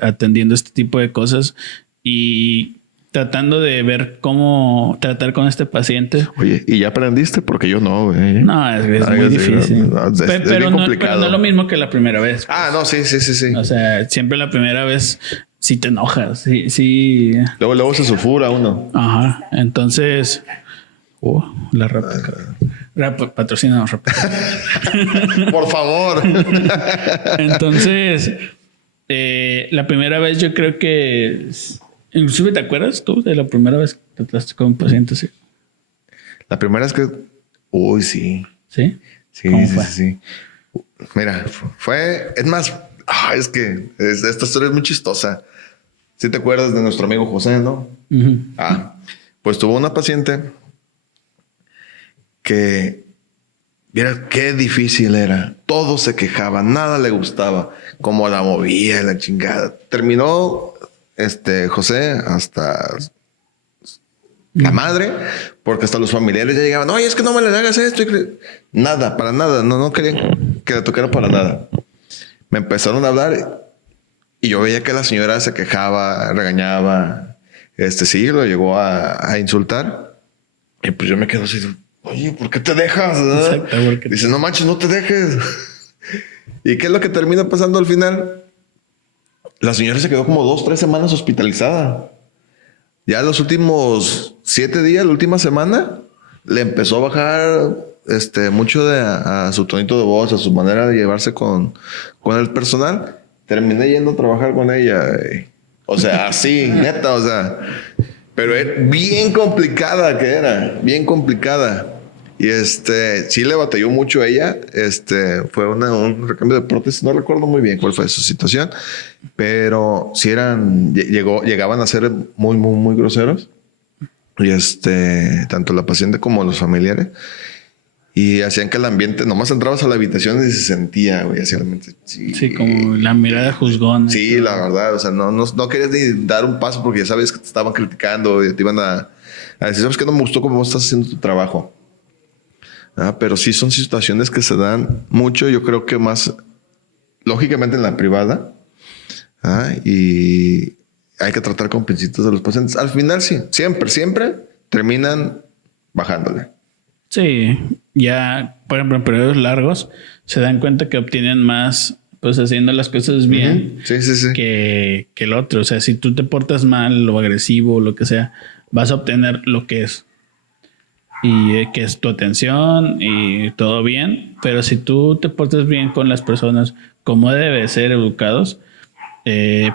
atendiendo este tipo de cosas. Y tratando de ver cómo tratar con este paciente. Oye, ¿y ya aprendiste? Porque yo no, güey. No, es muy difícil. Es bien Pero complicado. no es lo mismo que la primera vez. Ah, no, sí. O sea, siempre la primera vez sí te enojas. Sí. Luego se sulfura uno. Ajá. Entonces, la réplica. Patrocina réplica. Por favor. Entonces, la primera vez yo creo que... Inclusive, ¿te acuerdas tú de la primera vez que te trataste con un paciente así? La primera es que... Uy, sí. ¿Sí? Sí, ¿Cómo sí, fue? sí. Mira, fue... Es más... es que esta historia es muy chistosa. ¿Sí te acuerdas de nuestro amigo José, no? Ujú. Pues tuvo una paciente que... Mira, qué difícil era. Todo se quejaba, nada le gustaba. Cómo la movía, la chingada. Terminó... José hasta la madre, porque hasta los familiares ya llegaban, oye, es que no me le hagas esto. Nada, para nada, no querían que le tocara para nada. Me empezaron a hablar y yo veía que la señora se quejaba, regañaba, sí, lo llegó a insultar. Y pues yo me quedo así, oye, ¿por qué te dejas? Exacto, porque... Dice, no manches, no te dejes. ¿Y qué es lo que termina pasando al final? La señora se quedó como 2-3 semanas hospitalizada. Ya los últimos 7 días, la última semana, le empezó a bajar mucho a su tonito de voz, a su manera de llevarse con el personal. Terminé yendo a trabajar con ella. O sea, así, neta, o sea. Pero es bien complicada que era, bien complicada. Y sí le batalló mucho a ella. Fue un recambio de prótesis. No recuerdo muy bien cuál fue su situación, pero sí llegaban a ser muy, muy, muy groseros. Y tanto la paciente como los familiares. Y hacían que el ambiente, nomás entrabas a la habitación y se sentía, güey, así realmente. Sí, como la mirada juzgona. Sí, la verdad. O sea, no querías ni dar un paso porque ya sabes que te estaban criticando y te iban a decir, ¿sabes qué? No me gustó cómo estás haciendo tu trabajo. Pero sí son situaciones que se dan mucho, yo creo que más lógicamente en la privada. Y hay que tratar con pincitas a los pacientes. Al final sí, siempre terminan bajándole. Sí, ya, por ejemplo, en periodos largos se dan cuenta que obtienen más, pues haciendo las cosas bien. Sí. Que el otro. O sea, si tú te portas mal o agresivo o lo que sea, vas a obtener lo que es. Y que es tu atención y todo bien. Pero si tú te portas bien con las personas como debe ser educados,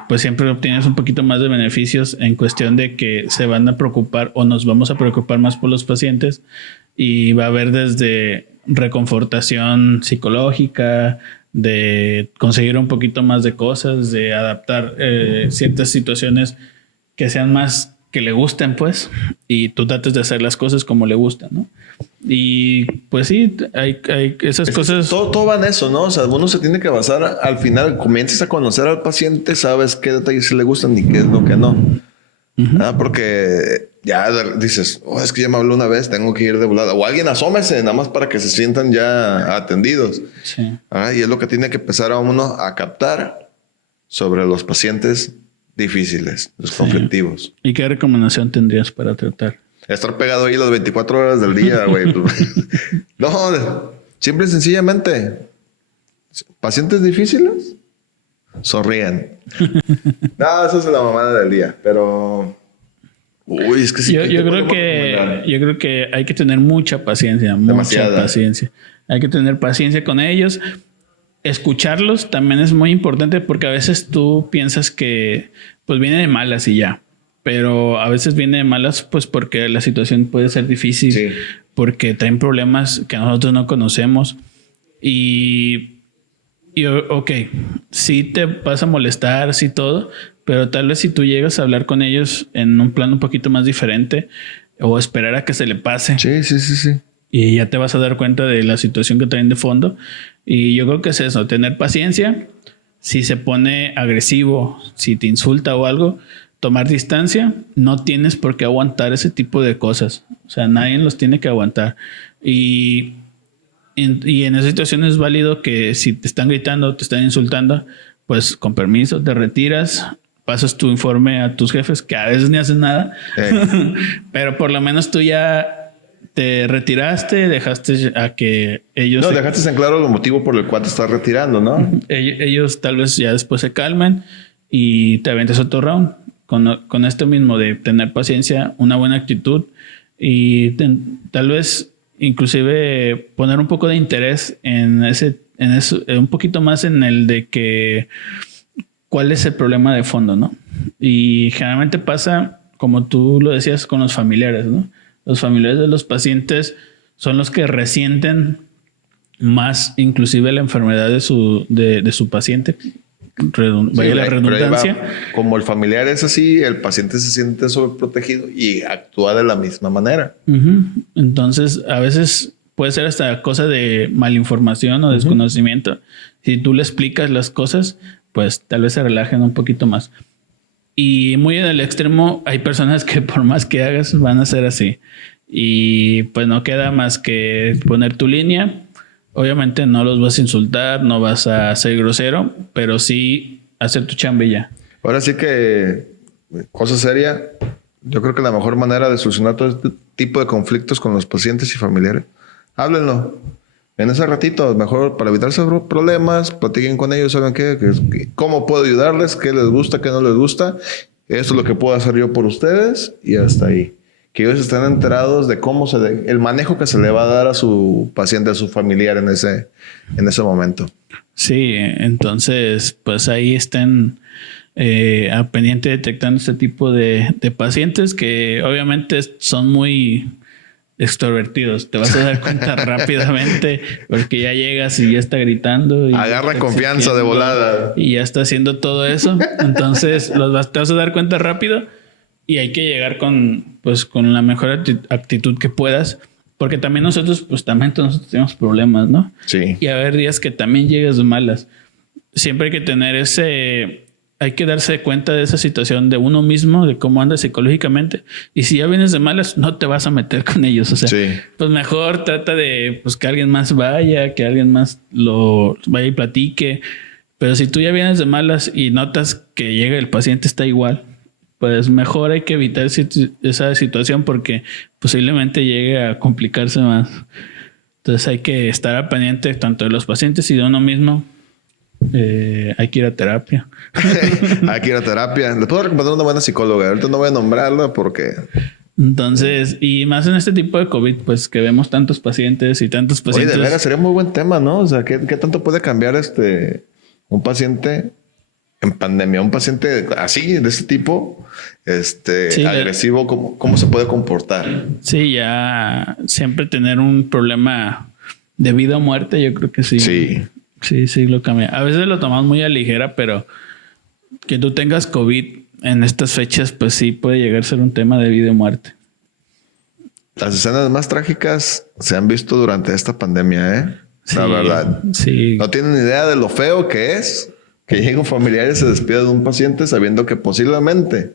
pues siempre obtienes un poquito más de beneficios en cuestión de que se van a preocupar o nos vamos a preocupar más por los pacientes y va a haber desde reconfortación psicológica, de conseguir un poquito más de cosas, de adaptar ciertas situaciones que sean más que le gusten, pues, y tú trates de hacer las cosas como le gustan, ¿no? Y pues sí, hay esas cosas. Todo va en eso, ¿no? O sea, uno se tiene que basar al final, comiences a conocer al paciente, sabes qué detalles sí le gustan y qué es lo que no. Porque ya dices, es que ya me habló una vez, tengo que ir de volada. O alguien asómese, nada más para que se sientan ya atendidos. Sí. Y es lo que tiene que empezar a uno a captar sobre los pacientes difíciles, los conflictivos. ¿Y qué recomendación tendrías para tratar? Estar pegado ahí las 24 horas del día, güey. No, simple y sencillamente, pacientes difíciles, sonríen. No, eso es la mamada del día, pero... Uy, es que sí. Yo creo que hay que tener mucha paciencia, Demasiada. mucha paciencia. Hay que tener paciencia con ellos. Escucharlos también es muy importante porque a veces tú piensas que pues viene de malas y ya. Pero a veces viene de malas pues porque la situación puede ser difícil, Sí. porque traen problemas que nosotros no conocemos. Y ok, sí te vas a molestar, sí todo, pero tal vez si tú llegas a hablar con ellos en un plano un poquito más diferente o esperar a que se le pase. Sí. Y ya te vas a dar cuenta de la situación que traen de fondo. Y yo creo que es eso, tener paciencia. Si se pone agresivo, si te insulta o algo, tomar distancia. No tienes por qué aguantar ese tipo de cosas. O sea, nadie los tiene que aguantar. Y en esa situación es válido que si te están gritando, te están insultando, pues con permiso te retiras, pasas tu informe a tus jefes, que a veces ni hacen nada, pero por lo menos tú ya te retiraste, dejaste a que ellos... No, dejaste en claro el motivo por el cual te estás retirando, ¿no? Ellos tal vez ya después se calmen y te aventas otro round con esto mismo de tener paciencia, una buena actitud y tal vez inclusive poner un poco de interés en eso, un poquito más en el de que cuál es el problema de fondo, ¿no? Y generalmente pasa, como tú lo decías, con los familiares, ¿no? Los familiares de los pacientes son los que resienten más inclusive la enfermedad de su paciente. Vaya la redundancia. Como el familiar es así, el paciente se siente sobreprotegido y actúa de la misma manera. Entonces, a veces puede ser hasta cosa de malinformación o desconocimiento. Si tú le explicas las cosas, pues tal vez se relajen un poquito más. Y muy en el extremo, hay personas que por más que hagas van a ser así. Y pues no queda más que poner tu línea. Obviamente no los vas a insultar, no vas a ser grosero, pero sí hacer tu chambilla. Ahora sí que, cosa seria, yo creo que la mejor manera de solucionar todo este tipo de conflictos con los pacientes y familiares, háblenlo. En ese ratito, mejor para evitarse problemas, platiquen con ellos, saben cómo puedo ayudarles, qué les gusta, qué no les gusta. Esto es lo que puedo hacer yo por ustedes y hasta ahí. Que ellos estén enterados de cómo el manejo que se le va a dar a su paciente, a su familiar en ese momento. Sí, entonces pues ahí estén a pendiente detectando este tipo de pacientes que obviamente son muy extrovertidos. Te vas a dar cuenta rápidamente porque ya llegas y ya está gritando. Y agarra confianza de volada. Y ya está haciendo todo eso. Entonces te vas a dar cuenta rápido. Y hay que llegar con la mejor actitud que puedas. Porque también nosotros tenemos problemas, ¿no? Sí. Y a haber días que también llegas de malas. Siempre hay que tener hay que darse cuenta de esa situación de uno mismo, de cómo andas psicológicamente. Y si ya vienes de malas, no te vas a meter con ellos. O sea, pues mejor trata de que alguien más vaya, que alguien más lo vaya y platique. Pero si tú ya vienes de malas y notas que llega el paciente está igual, pues mejor hay que evitar esa situación porque posiblemente llegue a complicarse más. Entonces hay que estar al pendiente tanto de los pacientes y de uno mismo. Hay que ir a terapia. Hay que ir a terapia. Le puedo recomendar una buena psicóloga. Ahorita no voy a nombrarla porque... Entonces, y más en este tipo de COVID, pues que vemos tantos pacientes y tantos pacientes. Oye, de veras sería un muy buen tema, ¿no? O sea, ¿qué tanto puede cambiar un paciente en pandemia? Un paciente así, de ese tipo, agresivo, ¿cómo se puede comportar? Sí, ya siempre tener un problema de vida o muerte, yo creo que sí. Sí, lo cambia. A veces lo tomamos muy a ligera, pero que tú tengas COVID en estas fechas, pues sí puede llegar a ser un tema de vida o muerte. Las escenas más trágicas se han visto durante esta pandemia, ¿eh? Sí, la verdad. Sí. No tienen idea de lo feo que es que llegue un familiar y se despida de un paciente sabiendo que posiblemente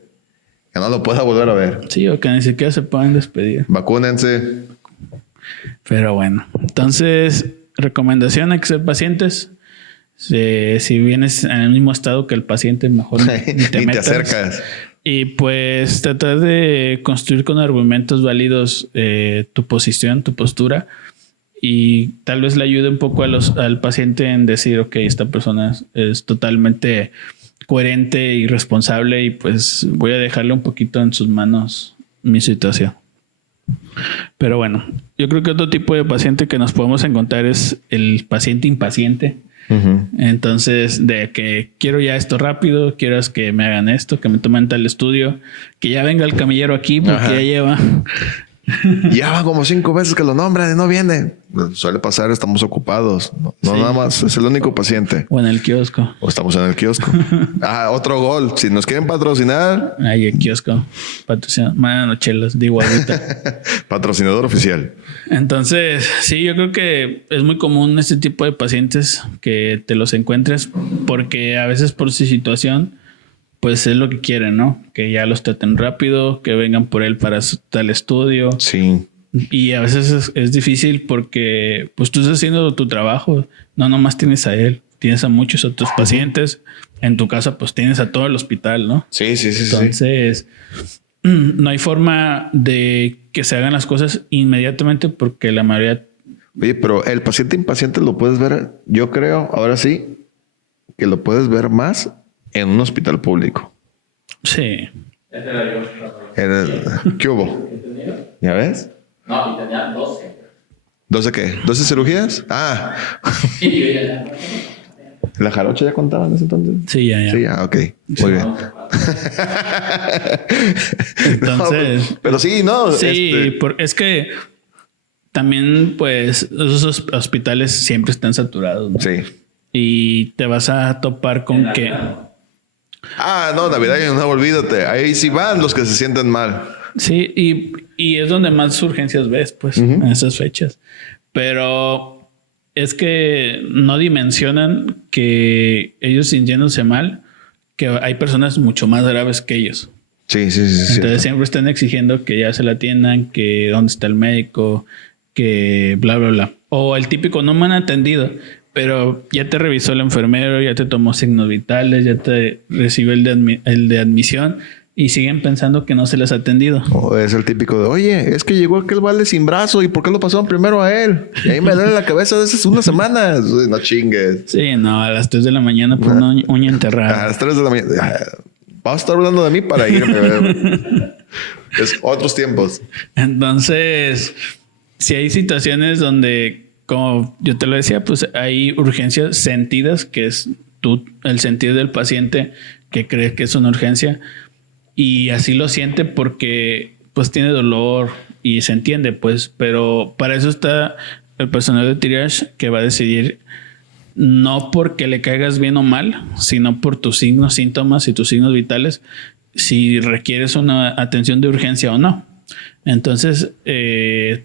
que no lo pueda volver a ver. Sí, o que ni siquiera se puedan despedir. Vacúnense. Pero bueno, entonces, recomendación: hay que ser pacientes. Si vienes en el mismo estado que el paciente, mejor ni te metas. Te acercas. Y pues tratar de construir con argumentos válidos tu posición, tu postura. Y tal vez le ayude un poco al paciente en decir, ok, esta persona es totalmente coherente y responsable y pues voy a dejarle un poquito en sus manos mi situación. Pero bueno, yo creo que otro tipo de paciente que nos podemos encontrar es el paciente impaciente. Entonces, de que quiero ya esto rápido, quiero que me hagan esto, que me tomen tal estudio, que ya venga el camillero aquí porque ya lleva... Ya van como 5 veces que lo nombran y no viene. Suele pasar, estamos ocupados. No nada más, es el único paciente. O en el kiosco. O estamos en el kiosco. Otro gol. Si nos quieren patrocinar. Ahí el kiosco. Patrocinador. Mano, chelas, digo ahorita. Patrocinador oficial. Entonces, sí, yo creo que es muy común este tipo de pacientes que te los encuentres porque a veces por su situación pues es lo que quieren, ¿no? Que ya los traten rápido, que vengan por él para tal estudio. Sí. Y a veces es difícil porque pues tú estás haciendo tu trabajo, no nomás tienes a él. tienes a muchos otros pacientes. En tu casa, pues tienes a todo el hospital, ¿no? Sí. Entonces, no hay forma de que se hagan las cosas inmediatamente porque la mayoría... Oye, pero el paciente impaciente lo puedes ver, yo creo, ahora sí, que lo puedes ver más en un hospital público. Sí. Ese era yo. ¿Qué hubo? ¿Ya ves? No, y tenía 12. ¿12 qué? ¿12 cirugías? Ah, Sí, yo ya. ¿la jarocha ya contaba en ese entonces? Sí, ya. Sí, ok. Muy bien. Entonces... No, pero sí, no. Sí, es que también, pues, esos hospitales siempre están saturados, ¿no? Sí. Y te vas a topar con que... Ah, no, Navidad no, olvídate. Ahí sí van los que se sienten mal. Sí, y es donde más urgencias ves, pues, en esas fechas. Pero es que no dimensionan que ellos sintiéndose mal, que hay personas mucho más graves que ellos. Sí. Entonces siempre están exigiendo que ya se la atiendan, que dónde está el médico, que bla, bla, bla. O el típico, no me han atendido, pero ya te revisó el enfermero, ya te tomó signos vitales, ya te recibió el de admisión y siguen pensando que no se les ha atendido. O es el típico de, oye, es que llegó aquel vale sin brazo y ¿por qué lo pasaron primero a él? Y ahí me duele la cabeza desde hace unas semanas. No chingues. Sí, no, a las 3 de la mañana por una uña A enterrada. las 3 de la mañana. Vas a estar hablando de mí para irme. Es otros tiempos. Entonces, si hay situaciones donde, como yo te lo decía, pues hay urgencias sentidas, que es el sentir del paciente que cree que es una urgencia y así lo siente porque pues tiene dolor y se entiende, pues, pero para eso está el personal de triage que va a decidir no porque le caigas bien o mal, sino por tus signos, síntomas y tus signos vitales, si requieres una atención de urgencia o no. Entonces,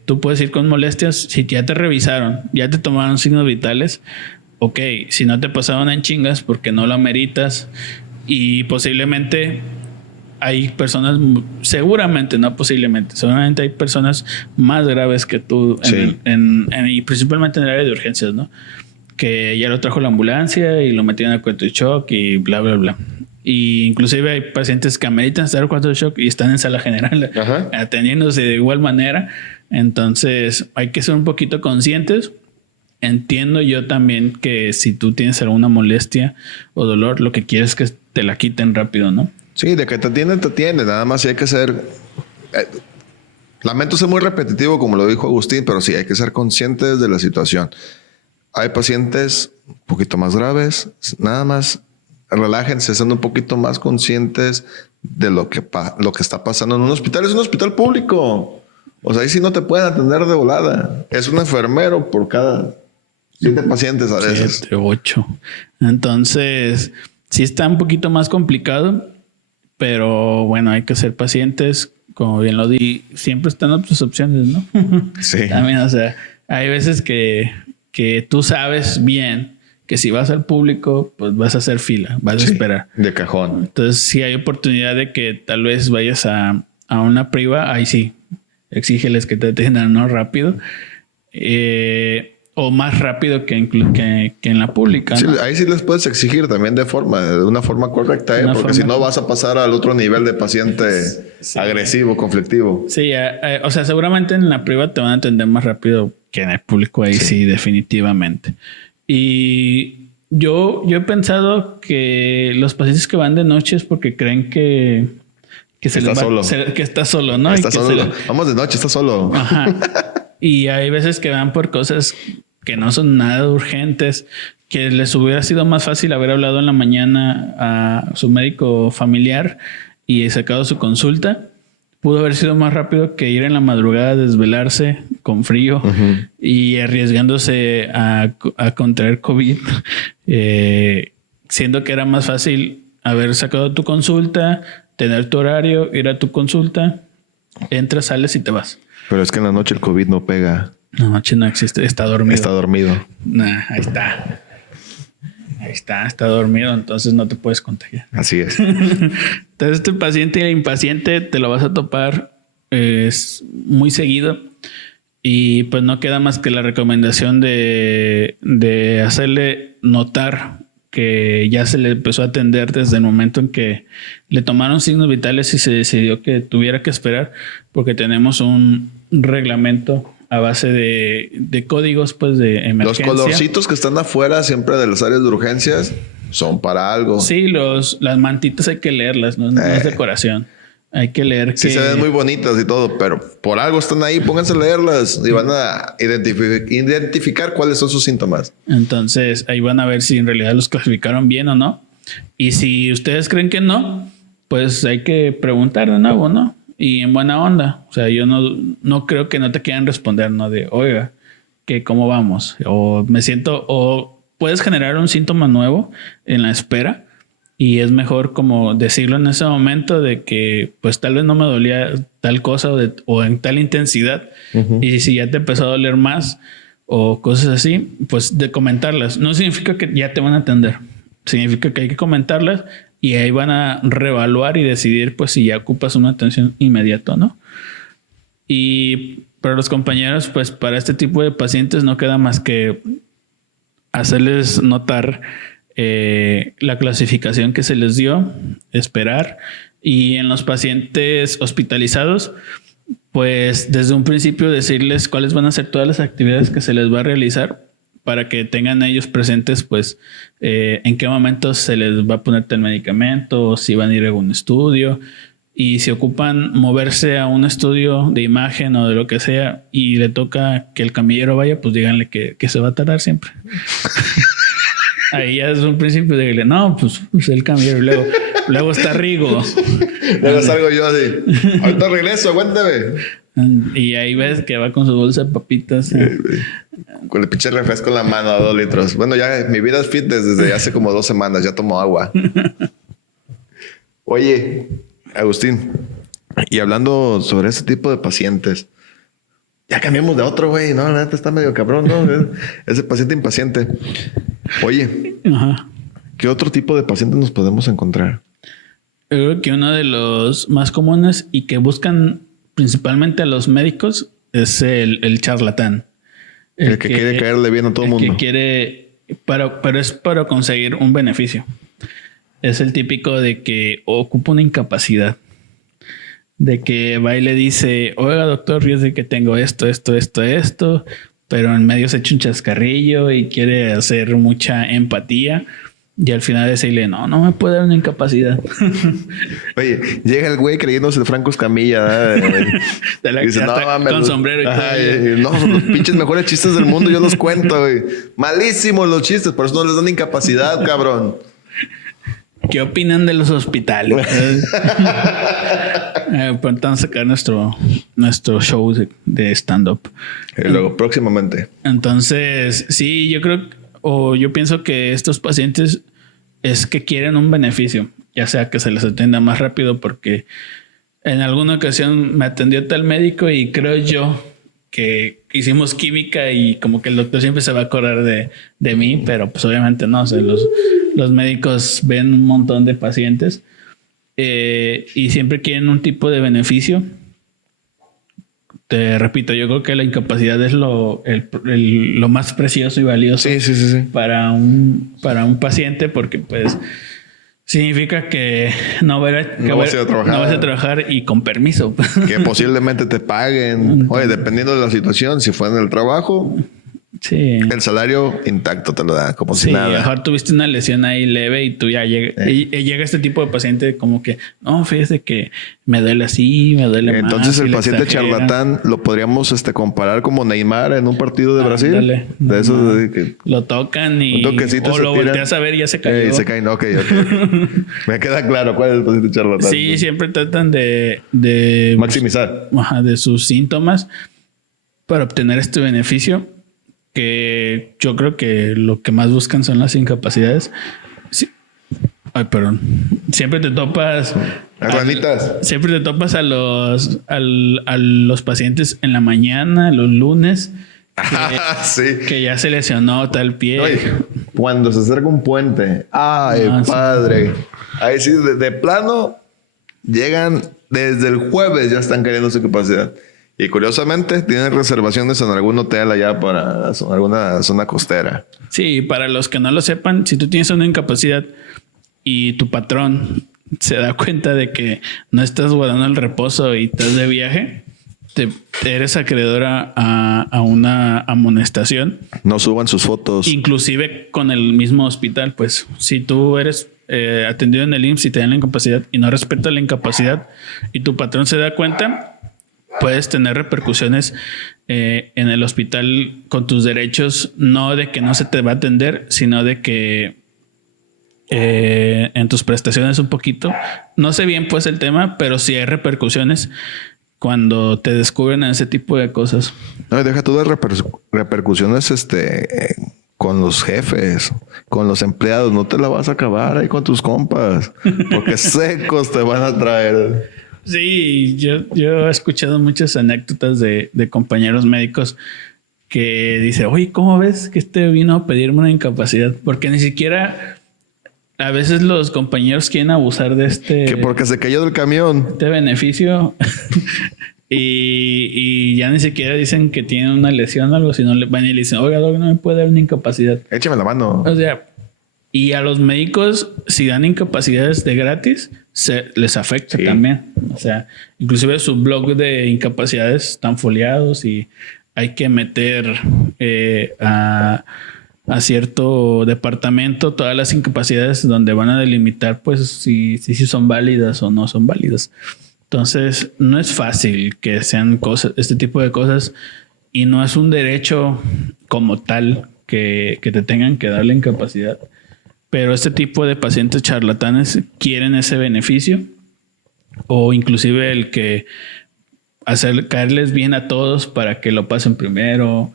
tú puedes ir con molestias. Si ya te revisaron, ya te tomaron signos vitales, ok. Si no te pasaron en chingas porque no lo ameritas y posiblemente hay personas, seguramente, no posiblemente, seguramente hay personas más graves que tú Sí. y principalmente en el área de urgencias, ¿no? Que ya lo trajo la ambulancia y lo metieron a cuarto de shock y bla, bla, bla. Y inclusive hay pacientes que ameritan estar en cuarto de shock y están en sala general atendiéndose de igual manera. Entonces hay que ser un poquito conscientes. Entiendo yo también que si tú tienes alguna molestia o dolor, lo que quieres es que te la quiten rápido, ¿no? Sí, de que te atienden, te atienden. Nada más sí hay que ser... lamento ser muy repetitivo, como lo dijo Agustín, pero sí hay que ser conscientes de la situación. Hay pacientes un poquito más graves. Nada más relájense, siendo un poquito más conscientes de lo que está pasando en un hospital. Es un hospital público. O sea, ahí sí no te pueden atender de volada. Es un enfermero por cada 7 pacientes a veces. 7, 8. Entonces, sí está un poquito más complicado, pero bueno, hay que ser pacientes. Como bien lo di, siempre están otras opciones, ¿no? Sí. También, o sea, hay veces que tú sabes bien que si vas al público, pues vas a hacer fila, vas a esperar. De cajón. Entonces, si hay oportunidad de que tal vez vayas a una priva, ahí sí, exígeles que te atiendan, ¿no? Rápido. O más rápido que en la pública, Sí, ¿no? ahí sí les puedes exigir también de una forma correcta, porque si no vas a pasar al otro nivel de paciente agresivo, conflictivo. Sí, o sea, seguramente en la priva te van a atender más rápido que en el público, ahí sí definitivamente. Y yo he pensado que los pacientes que van de noche es porque creen que está solo, ¿no? Está solo. Vamos de noche, está solo. Ajá. Y hay veces que van por cosas que no son nada urgentes, que les hubiera sido más fácil haber hablado en la mañana a su médico familiar y sacado su consulta. Pudo haber sido más rápido que ir en la madrugada a desvelarse con frío y arriesgándose a contraer COVID, siendo que era más fácil haber sacado tu consulta, tener tu horario, ir a tu consulta, entras, sales y te vas. Pero es que en la noche el COVID no pega. La noche no existe, está dormido. Está dormido. Nah, ahí está dormido, entonces no te puedes contagiar. Así es. Entonces, este paciente impaciente te lo vas a topar muy seguido Y pues no queda más que la recomendación de hacerle notar que ya se le empezó a atender desde el momento en que le tomaron signos vitales y se decidió que tuviera que esperar, porque tenemos un reglamento a base de códigos pues de emergencia. Los colorcitos que están afuera siempre de las áreas de urgencias son para algo. Sí, las mantitas hay que leerlas, no es decoración. Hay que leer que... Sí, se ven muy bonitas y todo, pero por algo están ahí. Pónganse a leerlas y van a identificar cuáles son sus síntomas. Entonces, ahí van a ver si en realidad los clasificaron bien o no. Y si ustedes creen que no, pues hay que preguntar de nuevo, ¿no? Y en buena onda. O sea, yo no creo que no te quieran responder, ¿no? De, oiga, que ¿cómo vamos? O me siento... O puedes generar un síntoma nuevo en la espera. Y es mejor como decirlo en ese momento de que pues tal vez no me dolía tal cosa o en tal intensidad. Uh-huh. Y si ya te empezó a doler más o cosas así, pues de comentarlas. No significa que ya te van a atender. Significa que hay que comentarlas y ahí van a reevaluar y decidir pues si ya ocupas una atención inmediata, ¿no? Y para los compañeros, pues para este tipo de pacientes no queda más que hacerles notar la clasificación que se les dio, esperar. Y en los pacientes hospitalizados, pues desde un principio decirles cuáles van a ser todas las actividades que se les va a realizar para que tengan ellos presentes pues en qué momento se les va a poner el medicamento, si van a ir a algún estudio, y si ocupan moverse a un estudio de imagen o de lo que sea y le toca que el camillero vaya, pues díganle que se va a tardar siempre. Ahí ya es un principio de decirle, no, pues el camillero. Luego está Rigo. Luego salgo yo así. Ahorita regreso, aguántame. Y ahí ves que va con su bolsa de papitas. Con el pinche refresco en la mano a 2 litros. Bueno, ya mi vida es fitness desde hace como 2 semanas. Ya tomo agua. Oye, Agustín, y hablando sobre ese tipo de pacientes, ya cambiamos de otro, güey. No, la neta está medio cabrón, ¿no? Ese paciente impaciente. Oye, ajá, ¿qué otro tipo de pacientes nos podemos encontrar? Yo creo que uno de los más comunes y que buscan principalmente a los médicos es el charlatán. El que quiere caerle bien a todo el mundo. Que quiere, pero es para conseguir un beneficio. Es el típico de que ocupa una incapacidad. De que va y le dice, oiga doctor, yo sé que tengo esto, pero en medio se echa un chascarrillo y quiere hacer mucha empatía. Y al final decirle, no me puede dar una incapacidad. Oye, llega el güey creyéndose el Franco Escamilla. Dice, con sombrero y todo. No, son los pinches mejores chistes del mundo. Yo los cuento, güey. Malísimos los chistes, por eso no les dan incapacidad, cabrón. ¿Qué opinan de los hospitales? Pronto vamos a sacar nuestro show de stand-up. Luego, próximamente. Entonces, sí, yo pienso que estos pacientes es que quieren un beneficio, ya sea que se les atienda más rápido, porque en alguna ocasión me atendió tal médico y creo yo que hicimos química y como que el doctor siempre se va a acordar de mí, pero pues obviamente no. O sea, los médicos ven un montón de pacientes y siempre quieren un tipo de beneficio. Te repito, yo creo que la incapacidad es lo más precioso y valioso sí. Para un paciente, porque pues significa que no vas a trabajar y con permiso. Que posiblemente te paguen. Oye, dependiendo de la situación, si fue en el trabajo, sí, el salario intacto te lo da, como si nada. Sí, mejor tuviste una lesión ahí leve y tú ya llega este tipo de paciente como que, no, fíjese que me duele así, me duele más. Entonces el paciente charlatán lo podríamos comparar como Neymar en un partido de Brasil. Dale, de esos que lo tocan y o lo volteas a ver y ya se cayó. Se cae, no, ok. Me queda claro cuál es el paciente charlatán. Sí, siempre tratan de maximizar de sus síntomas para obtener este beneficio, que yo creo que lo que más buscan son las incapacidades. Sí. Ay, perdón. Siempre te topas siempre te topas a los pacientes en la mañana, los lunes, que ya se lesionó tal pie. Oye, cuando se acerca un puente, ay, padre. Sí. Ahí sí, de plano, llegan desde el jueves, ya están queriendo su capacidad. Y curiosamente, tienen reservaciones en algún hotel allá para alguna zona costera. Sí, para los que no lo sepan, si tú tienes una incapacidad y tu patrón se da cuenta de que no estás guardando el reposo y estás de viaje, eres acreedora a una amonestación. No suban sus fotos. Inclusive con el mismo hospital, pues si tú eres atendido en el IMSS y te dan la incapacidad y no respetas la incapacidad y tu patrón se da cuenta, puedes tener repercusiones en el hospital con tus derechos, no de que no se te va a atender, sino de que en tus prestaciones un poquito. No sé bien pues el tema, pero sí hay repercusiones cuando te descubren ese tipo de cosas. No, deja tú de repercusiones con los jefes, con los empleados. No te la vas a acabar ahí con tus compas, porque secos te van a traer. Sí, yo he escuchado muchas anécdotas de compañeros médicos que dice, oye, ¿cómo ves que vino a pedirme una incapacidad? Porque ni siquiera a veces los compañeros quieren abusar de Que porque se cayó del camión. este beneficio y ya ni siquiera dicen que tienen una lesión o algo, sino le van y le dicen, oiga, doc, no me puede dar una incapacidad. Échame la mano. O sea, y a los médicos, si dan incapacidades de gratis, les afecta también. O sea, inclusive su blog de incapacidades están foliados y hay que meter a cierto departamento todas las incapacidades donde van a delimitar pues si son válidas o no son válidas. Entonces, no es fácil que sean cosas, este tipo de cosas, y no es un derecho como tal que te tengan que dar la incapacidad. Pero este tipo de pacientes charlatanes quieren ese beneficio, o inclusive el que caerles bien a todos para que lo pasen primero,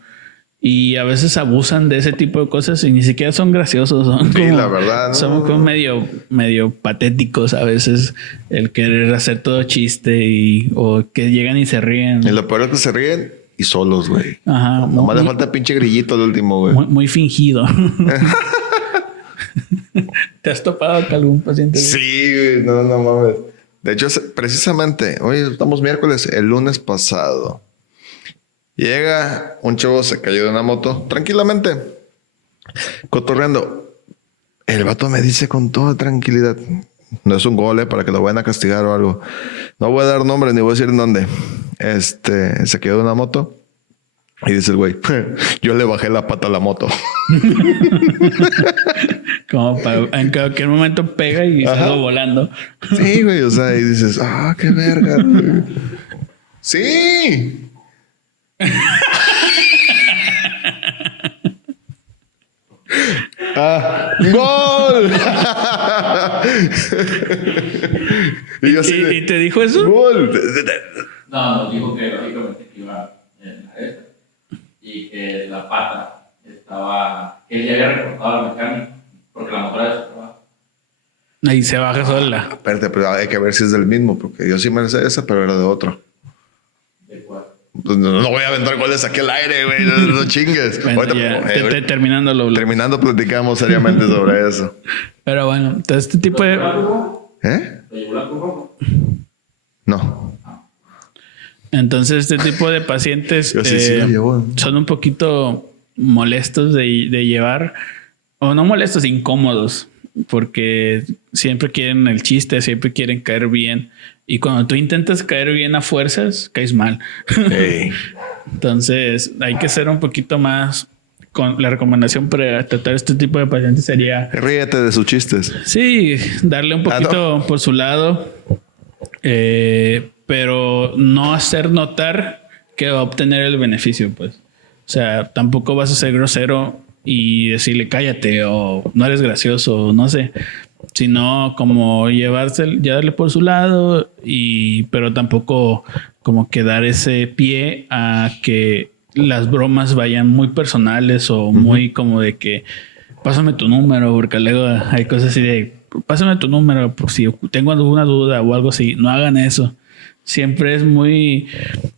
y a veces abusan de ese tipo de cosas y ni siquiera son graciosos. Son Sí, como, la verdad, ¿no? Son como medio patéticos a veces, el querer hacer todo chiste o que llegan y se ríen. Y lo peor es que se ríen y solos, güey. Ajá. Nomás le falta pinche grillito al último, güey. Muy fingido. ¿Te has topado con algún paciente? Sí, güey. No mames. De hecho, precisamente, hoy estamos miércoles, el lunes pasado. Llega un chavo, se cayó de una moto, tranquilamente, cotorreando. El vato me dice con toda tranquilidad, no es un gol, para que lo vayan a castigar o algo. No voy a dar nombre ni voy a decir en dónde. Se cayó de una moto y dice el güey, yo le bajé la pata a la moto. Como en cualquier momento pega y salgo volando. Sí, güey, o sea, y dices, qué verga, güey. Sí. ¡Gol! Y yo así de, ¿Y te dijo eso? ¡gol! No, nos dijo que lógicamente que iba en la esta y que la pata estaba, que él ya había reportado al mecánico porque la motora era de su trabajo. Ahí se baja sola. Espérate, pero hay que ver si es del mismo, porque yo sí me sé esa, pero era de otro. ¿De cuál? Pues no voy a aventar goles aquí al aire, güey. No chingues. Bueno, Ahorita, ya, terminándolo. terminando, platicamos seriamente sobre eso. Pero bueno, entonces este tipo de... ¿Eh? ¿Lo llevó la Cruz Roja? No. Entonces este tipo de pacientes Yo sí lo llevo. son un poquito molestos de llevar, o no molestos, incómodos, porque siempre quieren el chiste, siempre quieren caer bien. Y cuando tú intentas caer bien a fuerzas, caes mal. Hey. Entonces hay que ser un poquito más... La recomendación para tratar este tipo de pacientes sería... Ríete de sus chistes. Sí, darle un poquito por su lado, pero no hacer notar que va a obtener el beneficio, pues. O sea, tampoco vas a ser grosero y decirle cállate o no eres gracioso, no sé, sino como llevarle por su lado, pero tampoco como que dar ese pie a que las bromas vayan muy personales o muy como de que pásame tu número, porque luego hay cosas así de pásame tu número por si tengo alguna duda o algo así. No hagan eso. Siempre es muy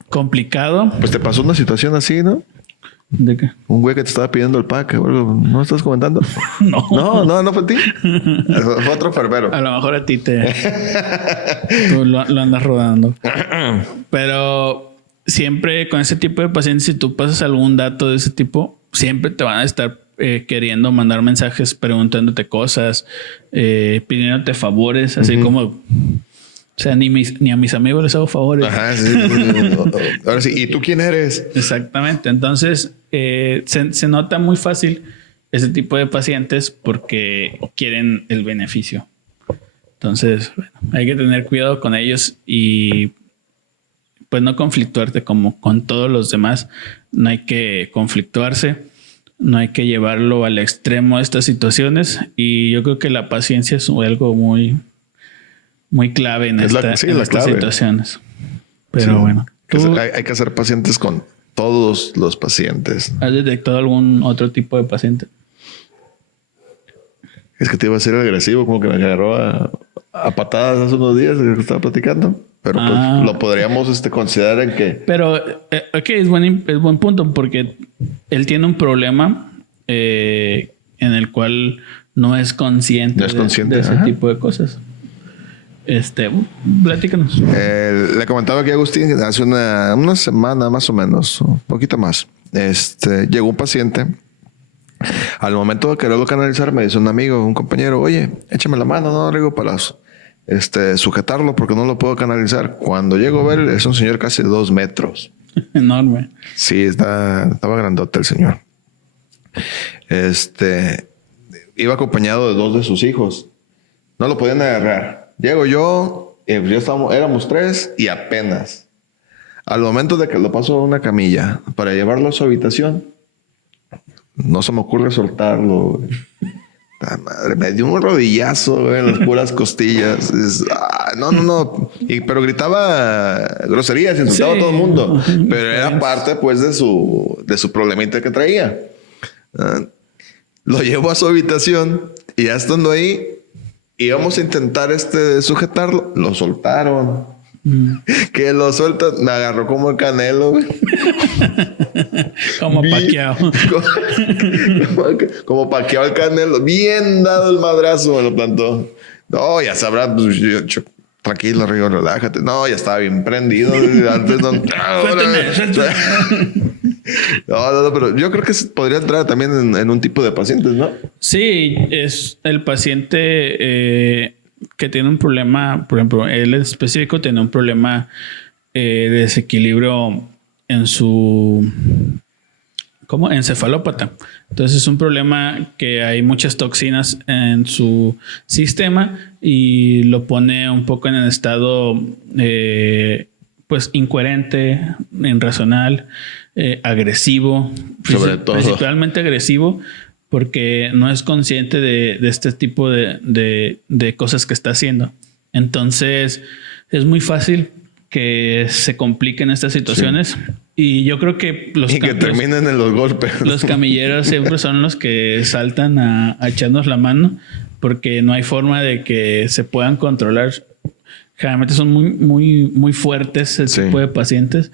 complicado. Pues te pasó una situación así, ¿no? ¿De qué? Un güey que te estaba pidiendo el pack o algo. ¿No estás comentando? No. No fue a ti. Fue otro enfermero. A lo mejor a ti tú lo andas rodando. Pero siempre con ese tipo de pacientes, si tú pasas algún dato de ese tipo, siempre te van a estar queriendo mandar mensajes preguntándote cosas, pidiéndote favores, así como, o sea, ni a mis amigos les hago favores. Ajá, sí. Ahora sí, ¿y tú quién eres? Exactamente. Entonces, se nota muy fácil ese tipo de pacientes porque quieren el beneficio. Entonces, bueno, hay que tener cuidado con ellos y pues no conflictuarte como con todos los demás. No hay que conflictuarse, no hay que llevarlo al extremo de estas situaciones, y yo creo que la paciencia es algo muy, muy clave en, estas situaciones. Pero sí, bueno, hay que ser pacientes con todos los pacientes. ¿Has detectado algún otro tipo de paciente? Es que te iba a ser agresivo, como que me agarró a patadas hace unos días que estaba platicando. Pero pues lo podríamos considerar en que... Pero, es buen punto, porque él tiene un problema en el cual no es consciente, de ese tipo de cosas. Platícanos. Le comentaba aquí a Agustín que hace una semana más o menos, un poquito más, llegó un paciente. Al momento de quererlo canalizar, me dice un amigo, un compañero, oye, échame la mano, no, le digo, para sujetarlo porque no lo puedo canalizar. Cuando llego a ver, es un señor casi de 2 metros. Enorme. Sí, estaba grandote el señor. Iba acompañado de 2 de sus hijos. No lo podían agarrar. Llego yo, éramos 3 y apenas. Al momento de que lo paso a una camilla para llevarlo a su habitación, no se me ocurre soltarlo. La madre, me dio un rodillazo en las puras costillas. No. Pero gritaba groserías, insultaba a todo el mundo. Pero era parte, pues, de su problemita que traía. Lo llevo a su habitación y ya estando ahí, íbamos a intentar sujetarlo. Lo soltaron. Que lo suelta, me agarró como el Canelo, güey. Como Pacquiao. Como Pacquiao el Canelo. Bien dado el madrazo, me lo plantó. No, ya sabrá, pues, tranquilo, Rigo, relájate. No, ya estaba bien prendido. Antes no. No, pero yo creo que podría entrar también en un tipo de pacientes, ¿no? Sí, es el paciente que tiene un problema, por ejemplo, él en específico tiene un problema de desequilibrio en su encefalópata. Entonces es un problema que hay muchas toxinas en su sistema y lo pone un poco en el estado pues incoherente, irracional, agresivo, sobre todo principalmente agresivo, porque no es consciente de este tipo de cosas que está haciendo. Entonces es muy fácil que se compliquen estas situaciones. Sí. Y yo creo que que terminen en los golpes. Los camilleros siempre son los que saltan a echarnos la mano, porque no hay forma de que se puedan controlar. Generalmente son muy fuertes el tipo de pacientes,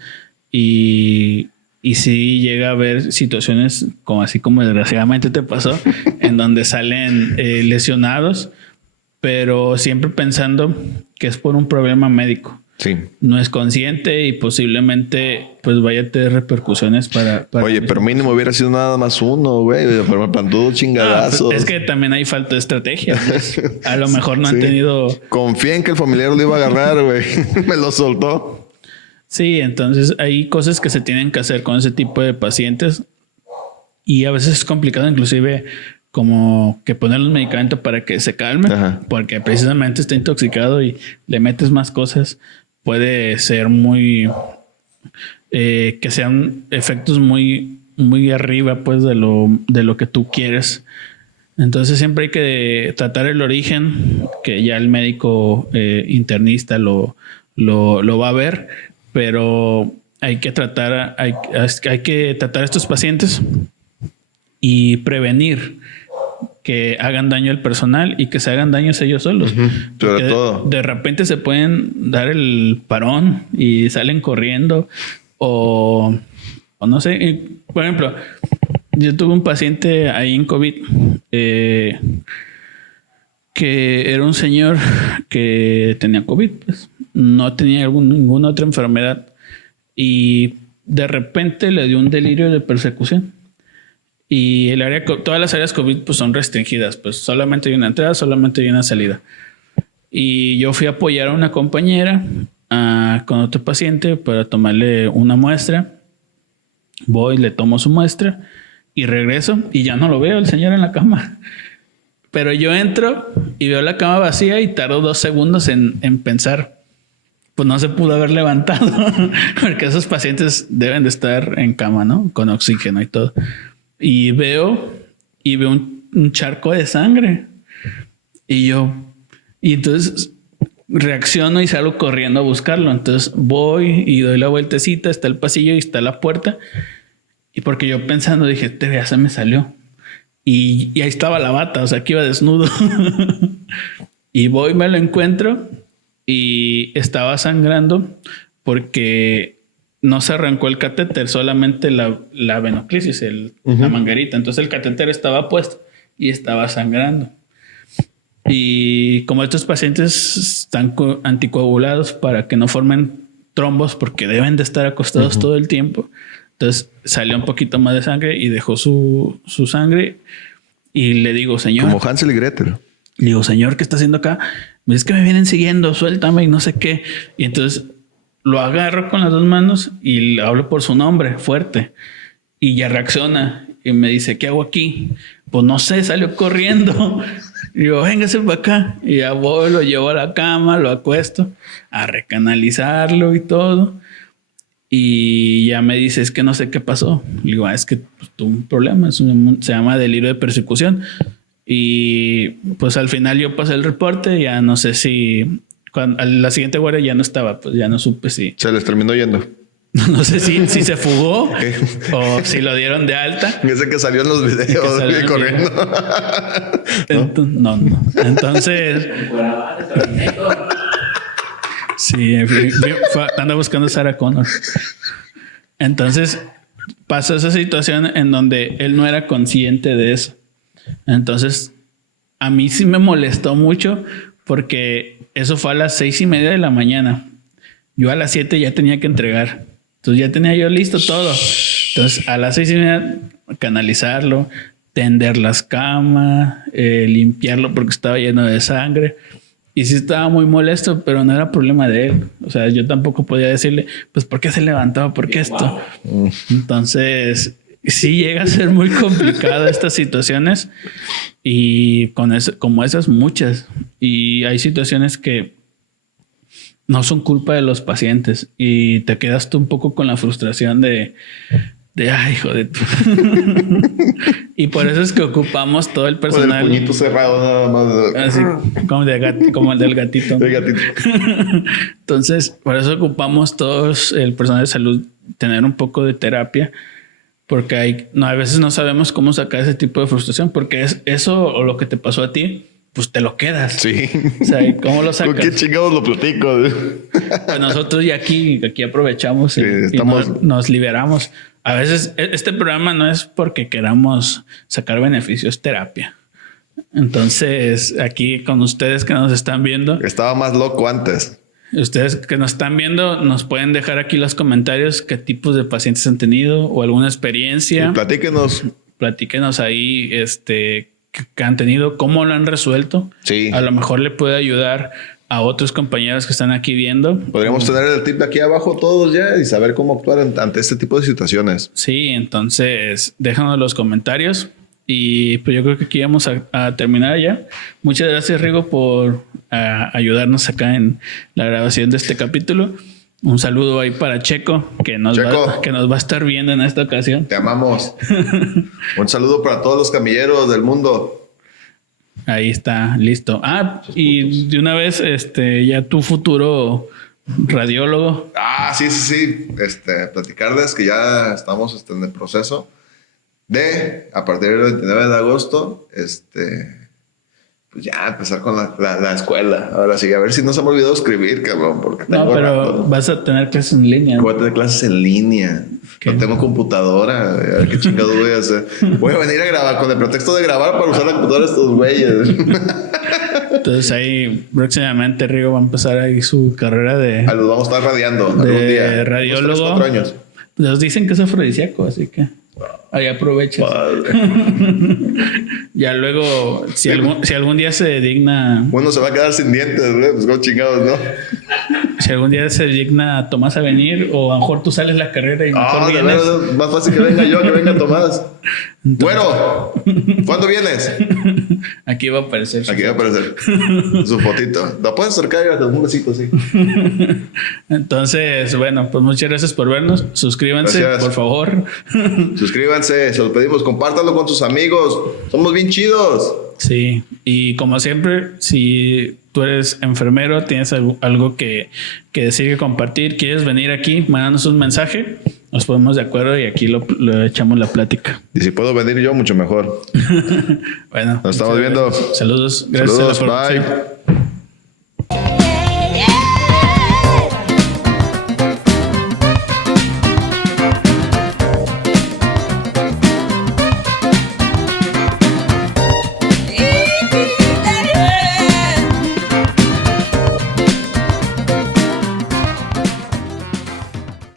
y sí llega a haber situaciones así como desgraciadamente te pasó, en donde salen lesionados, pero siempre pensando que es por un problema médico. Sí. No es consciente y posiblemente pues vaya a tener repercusiones para Oye, pero mínimo hubiera sido nada más uno, güey. Pero me plantó chingadazos. Es que también hay falta de estrategia. A lo mejor no han tenido... Confía en que el familiar lo iba a agarrar, güey. Me lo soltó. Sí, entonces hay cosas que se tienen que hacer con ese tipo de pacientes, y a veces es complicado inclusive como que ponerle un medicamento para que se calme. Ajá. Porque precisamente está intoxicado y le metes más cosas. Puede ser que sean efectos muy arriba pues de lo que tú quieres. Entonces siempre hay que tratar el origen, que ya el médico internista lo va a ver, pero hay que tratar a estos pacientes y prevenir que hagan daño al personal y que se hagan daños ellos solos. Sobre todo. De repente se pueden dar el parón y salen corriendo o no sé. Por ejemplo, yo tuve un paciente ahí en COVID que era un señor que tenía COVID, pues no tenía ninguna otra enfermedad, y de repente le dio un delirio de persecución. Y todas las áreas COVID pues son restringidas, pues solamente hay una entrada, solamente hay una salida. Y yo fui a apoyar a una compañera con otro paciente para tomarle una muestra. Voy, le tomo su muestra y regreso y ya no lo veo el señor en la cama. Pero yo entro y veo la cama vacía y tardo 2 segundos en pensar, pues no se pudo haber levantado, porque esos pacientes deben de estar en cama, ¿no? Con oxígeno y todo. Y veo un charco de sangre. Y entonces reacciono y salgo corriendo a buscarlo. Entonces voy y doy la vueltecita, está el pasillo y está la puerta. Y porque yo pensando dije, ya se me salió. Y ahí estaba la bata, o sea, que iba desnudo. Y voy, me lo encuentro y estaba sangrando porque no se arrancó el catéter, solamente la venoclisis, la manguerita. Entonces el catéter estaba puesto y estaba sangrando. Y como estos pacientes están anticoagulados para que no formen trombos porque deben de estar acostados todo el tiempo, entonces salió un poquito más de sangre y dejó su sangre. Y le digo, señor... Como Hansel y Gretel. Le digo, señor, ¿qué está haciendo acá? Me dice que me vienen siguiendo, suéltame y no sé qué. Y entonces lo agarro con las 2 manos y le hablo por su nombre, fuerte. Y ya reacciona y me dice, ¿qué hago aquí? Pues no sé, salió corriendo. Y digo, véngase para acá. Y ya voy, lo llevo a la cama, lo acuesto a recanalizarlo y todo. Y ya me dice, es que no sé qué pasó. Le digo, es que pues, tuve un problema, se llama delirio de persecución. Y pues al final yo pasé el reporte, ya no sé si... a la siguiente guardia ya no estaba, pues ya no supe si... Se les terminó yendo. No sé si se fugó o si lo dieron de alta. Ese que salió en los videos corriendo. No. Entonces... Sí, anda buscando a Sarah Connor. Entonces pasó esa situación en donde él no era consciente de eso. Entonces a mí sí me molestó mucho porque eso fue a las 6:30 de la mañana. Yo a las 7 ya tenía que entregar. Entonces ya tenía yo listo todo. Entonces a las 6:30 canalizarlo, tender las camas, limpiarlo porque estaba lleno de sangre. Y sí estaba muy molesto, pero no era problema de él. O sea, yo tampoco podía decirle, pues, ¿por qué se levantaba? ¿Por qué esto? Entonces, sí llega a ser muy complicado estas situaciones. Y con eso, como esas, muchas. Y hay situaciones que no son culpa de los pacientes. Y te quedas tú un poco con la frustración de ay, hijo de tu. Y por eso es que ocupamos todo el personal. Con el puñito cerrado nada más. Así como el del gatito. El gatito. Entonces, por eso ocupamos todos el personal de salud tener un poco de terapia, porque a veces no sabemos cómo sacar ese tipo de frustración, porque es eso o lo que te pasó a ti, pues te lo quedas. Sí. O sea, ¿cómo lo sacas? ¿Con qué chingados lo platico? Pues nosotros ya aquí aprovechamos y nos liberamos. A veces este programa no es porque queramos sacar beneficios, es terapia. Entonces, aquí con ustedes que nos están viendo. Estaba más loco antes. Ustedes que nos están viendo, nos pueden dejar aquí los comentarios qué tipos de pacientes han tenido o alguna experiencia. Y platíquenos ahí que han tenido, cómo lo han resuelto. Sí. A lo mejor le puede ayudar a otros compañeros que están aquí viendo. Podríamos tener el tip de aquí abajo todos ya y saber cómo actuar ante este tipo de situaciones. Sí, entonces déjanos los comentarios y pues yo creo que aquí vamos a terminar ya. Muchas gracias, Rigo, por ayudarnos acá en la grabación de este capítulo. Un saludo ahí para Checo, que nos va a estar viendo en esta ocasión. Te amamos. Un saludo para todos los camilleros del mundo. Ahí está, listo. Y de una vez, ya tu futuro radiólogo. Sí. Platicarles que ya estamos en el proceso de, a partir del 29 de agosto, pues ya empezar con la escuela. Ahora sí, a ver si no se me olvidó escribir, cabrón. Porque pero vas a tener clases en línea. Voy a tener clases en línea. No tengo computadora. A ver qué chingado voy a hacer. Voy a venir a grabar con el pretexto de grabar para usar la computadora de estos güeyes. Entonces ahí próximamente Rigo va a empezar ahí su carrera de Los vamos a estar radiando algún día. radiólogo. Unos 3, 4 años. Nos dicen que es afrodisíaco, así que ahí aprovechas. Padre. Ya luego, si algún día se digna, Uno se va a quedar sin dientes, güey. Pues como chingados, ¿no? si algún día se digna Tomás a venir, o a lo mejor tú sales la carrera y mejor De vienes. verdad, más fácil que venga yo que venga Tomás. Bueno, ¿cuándo vienes? Aquí va a aparecer. Aquí va a aparecer su fotito. ¿La puedes acercar y un besito, sí? Entonces, bueno, pues muchas gracias por vernos. Suscríbanse, Gracias. por favor. Suscríbanse, se los pedimos, compártanlo con sus amigos. Somos bien chidos. Sí, y como siempre, si tú eres enfermero, tienes algo que decir, que compartir, quieres venir aquí, mándanos un mensaje, nos ponemos de acuerdo y aquí lo echamos la plática. Y si puedo venir yo, mucho mejor. Bueno, Nos estamos viendo. Saludos, gracias Saludos, a la producción. bye.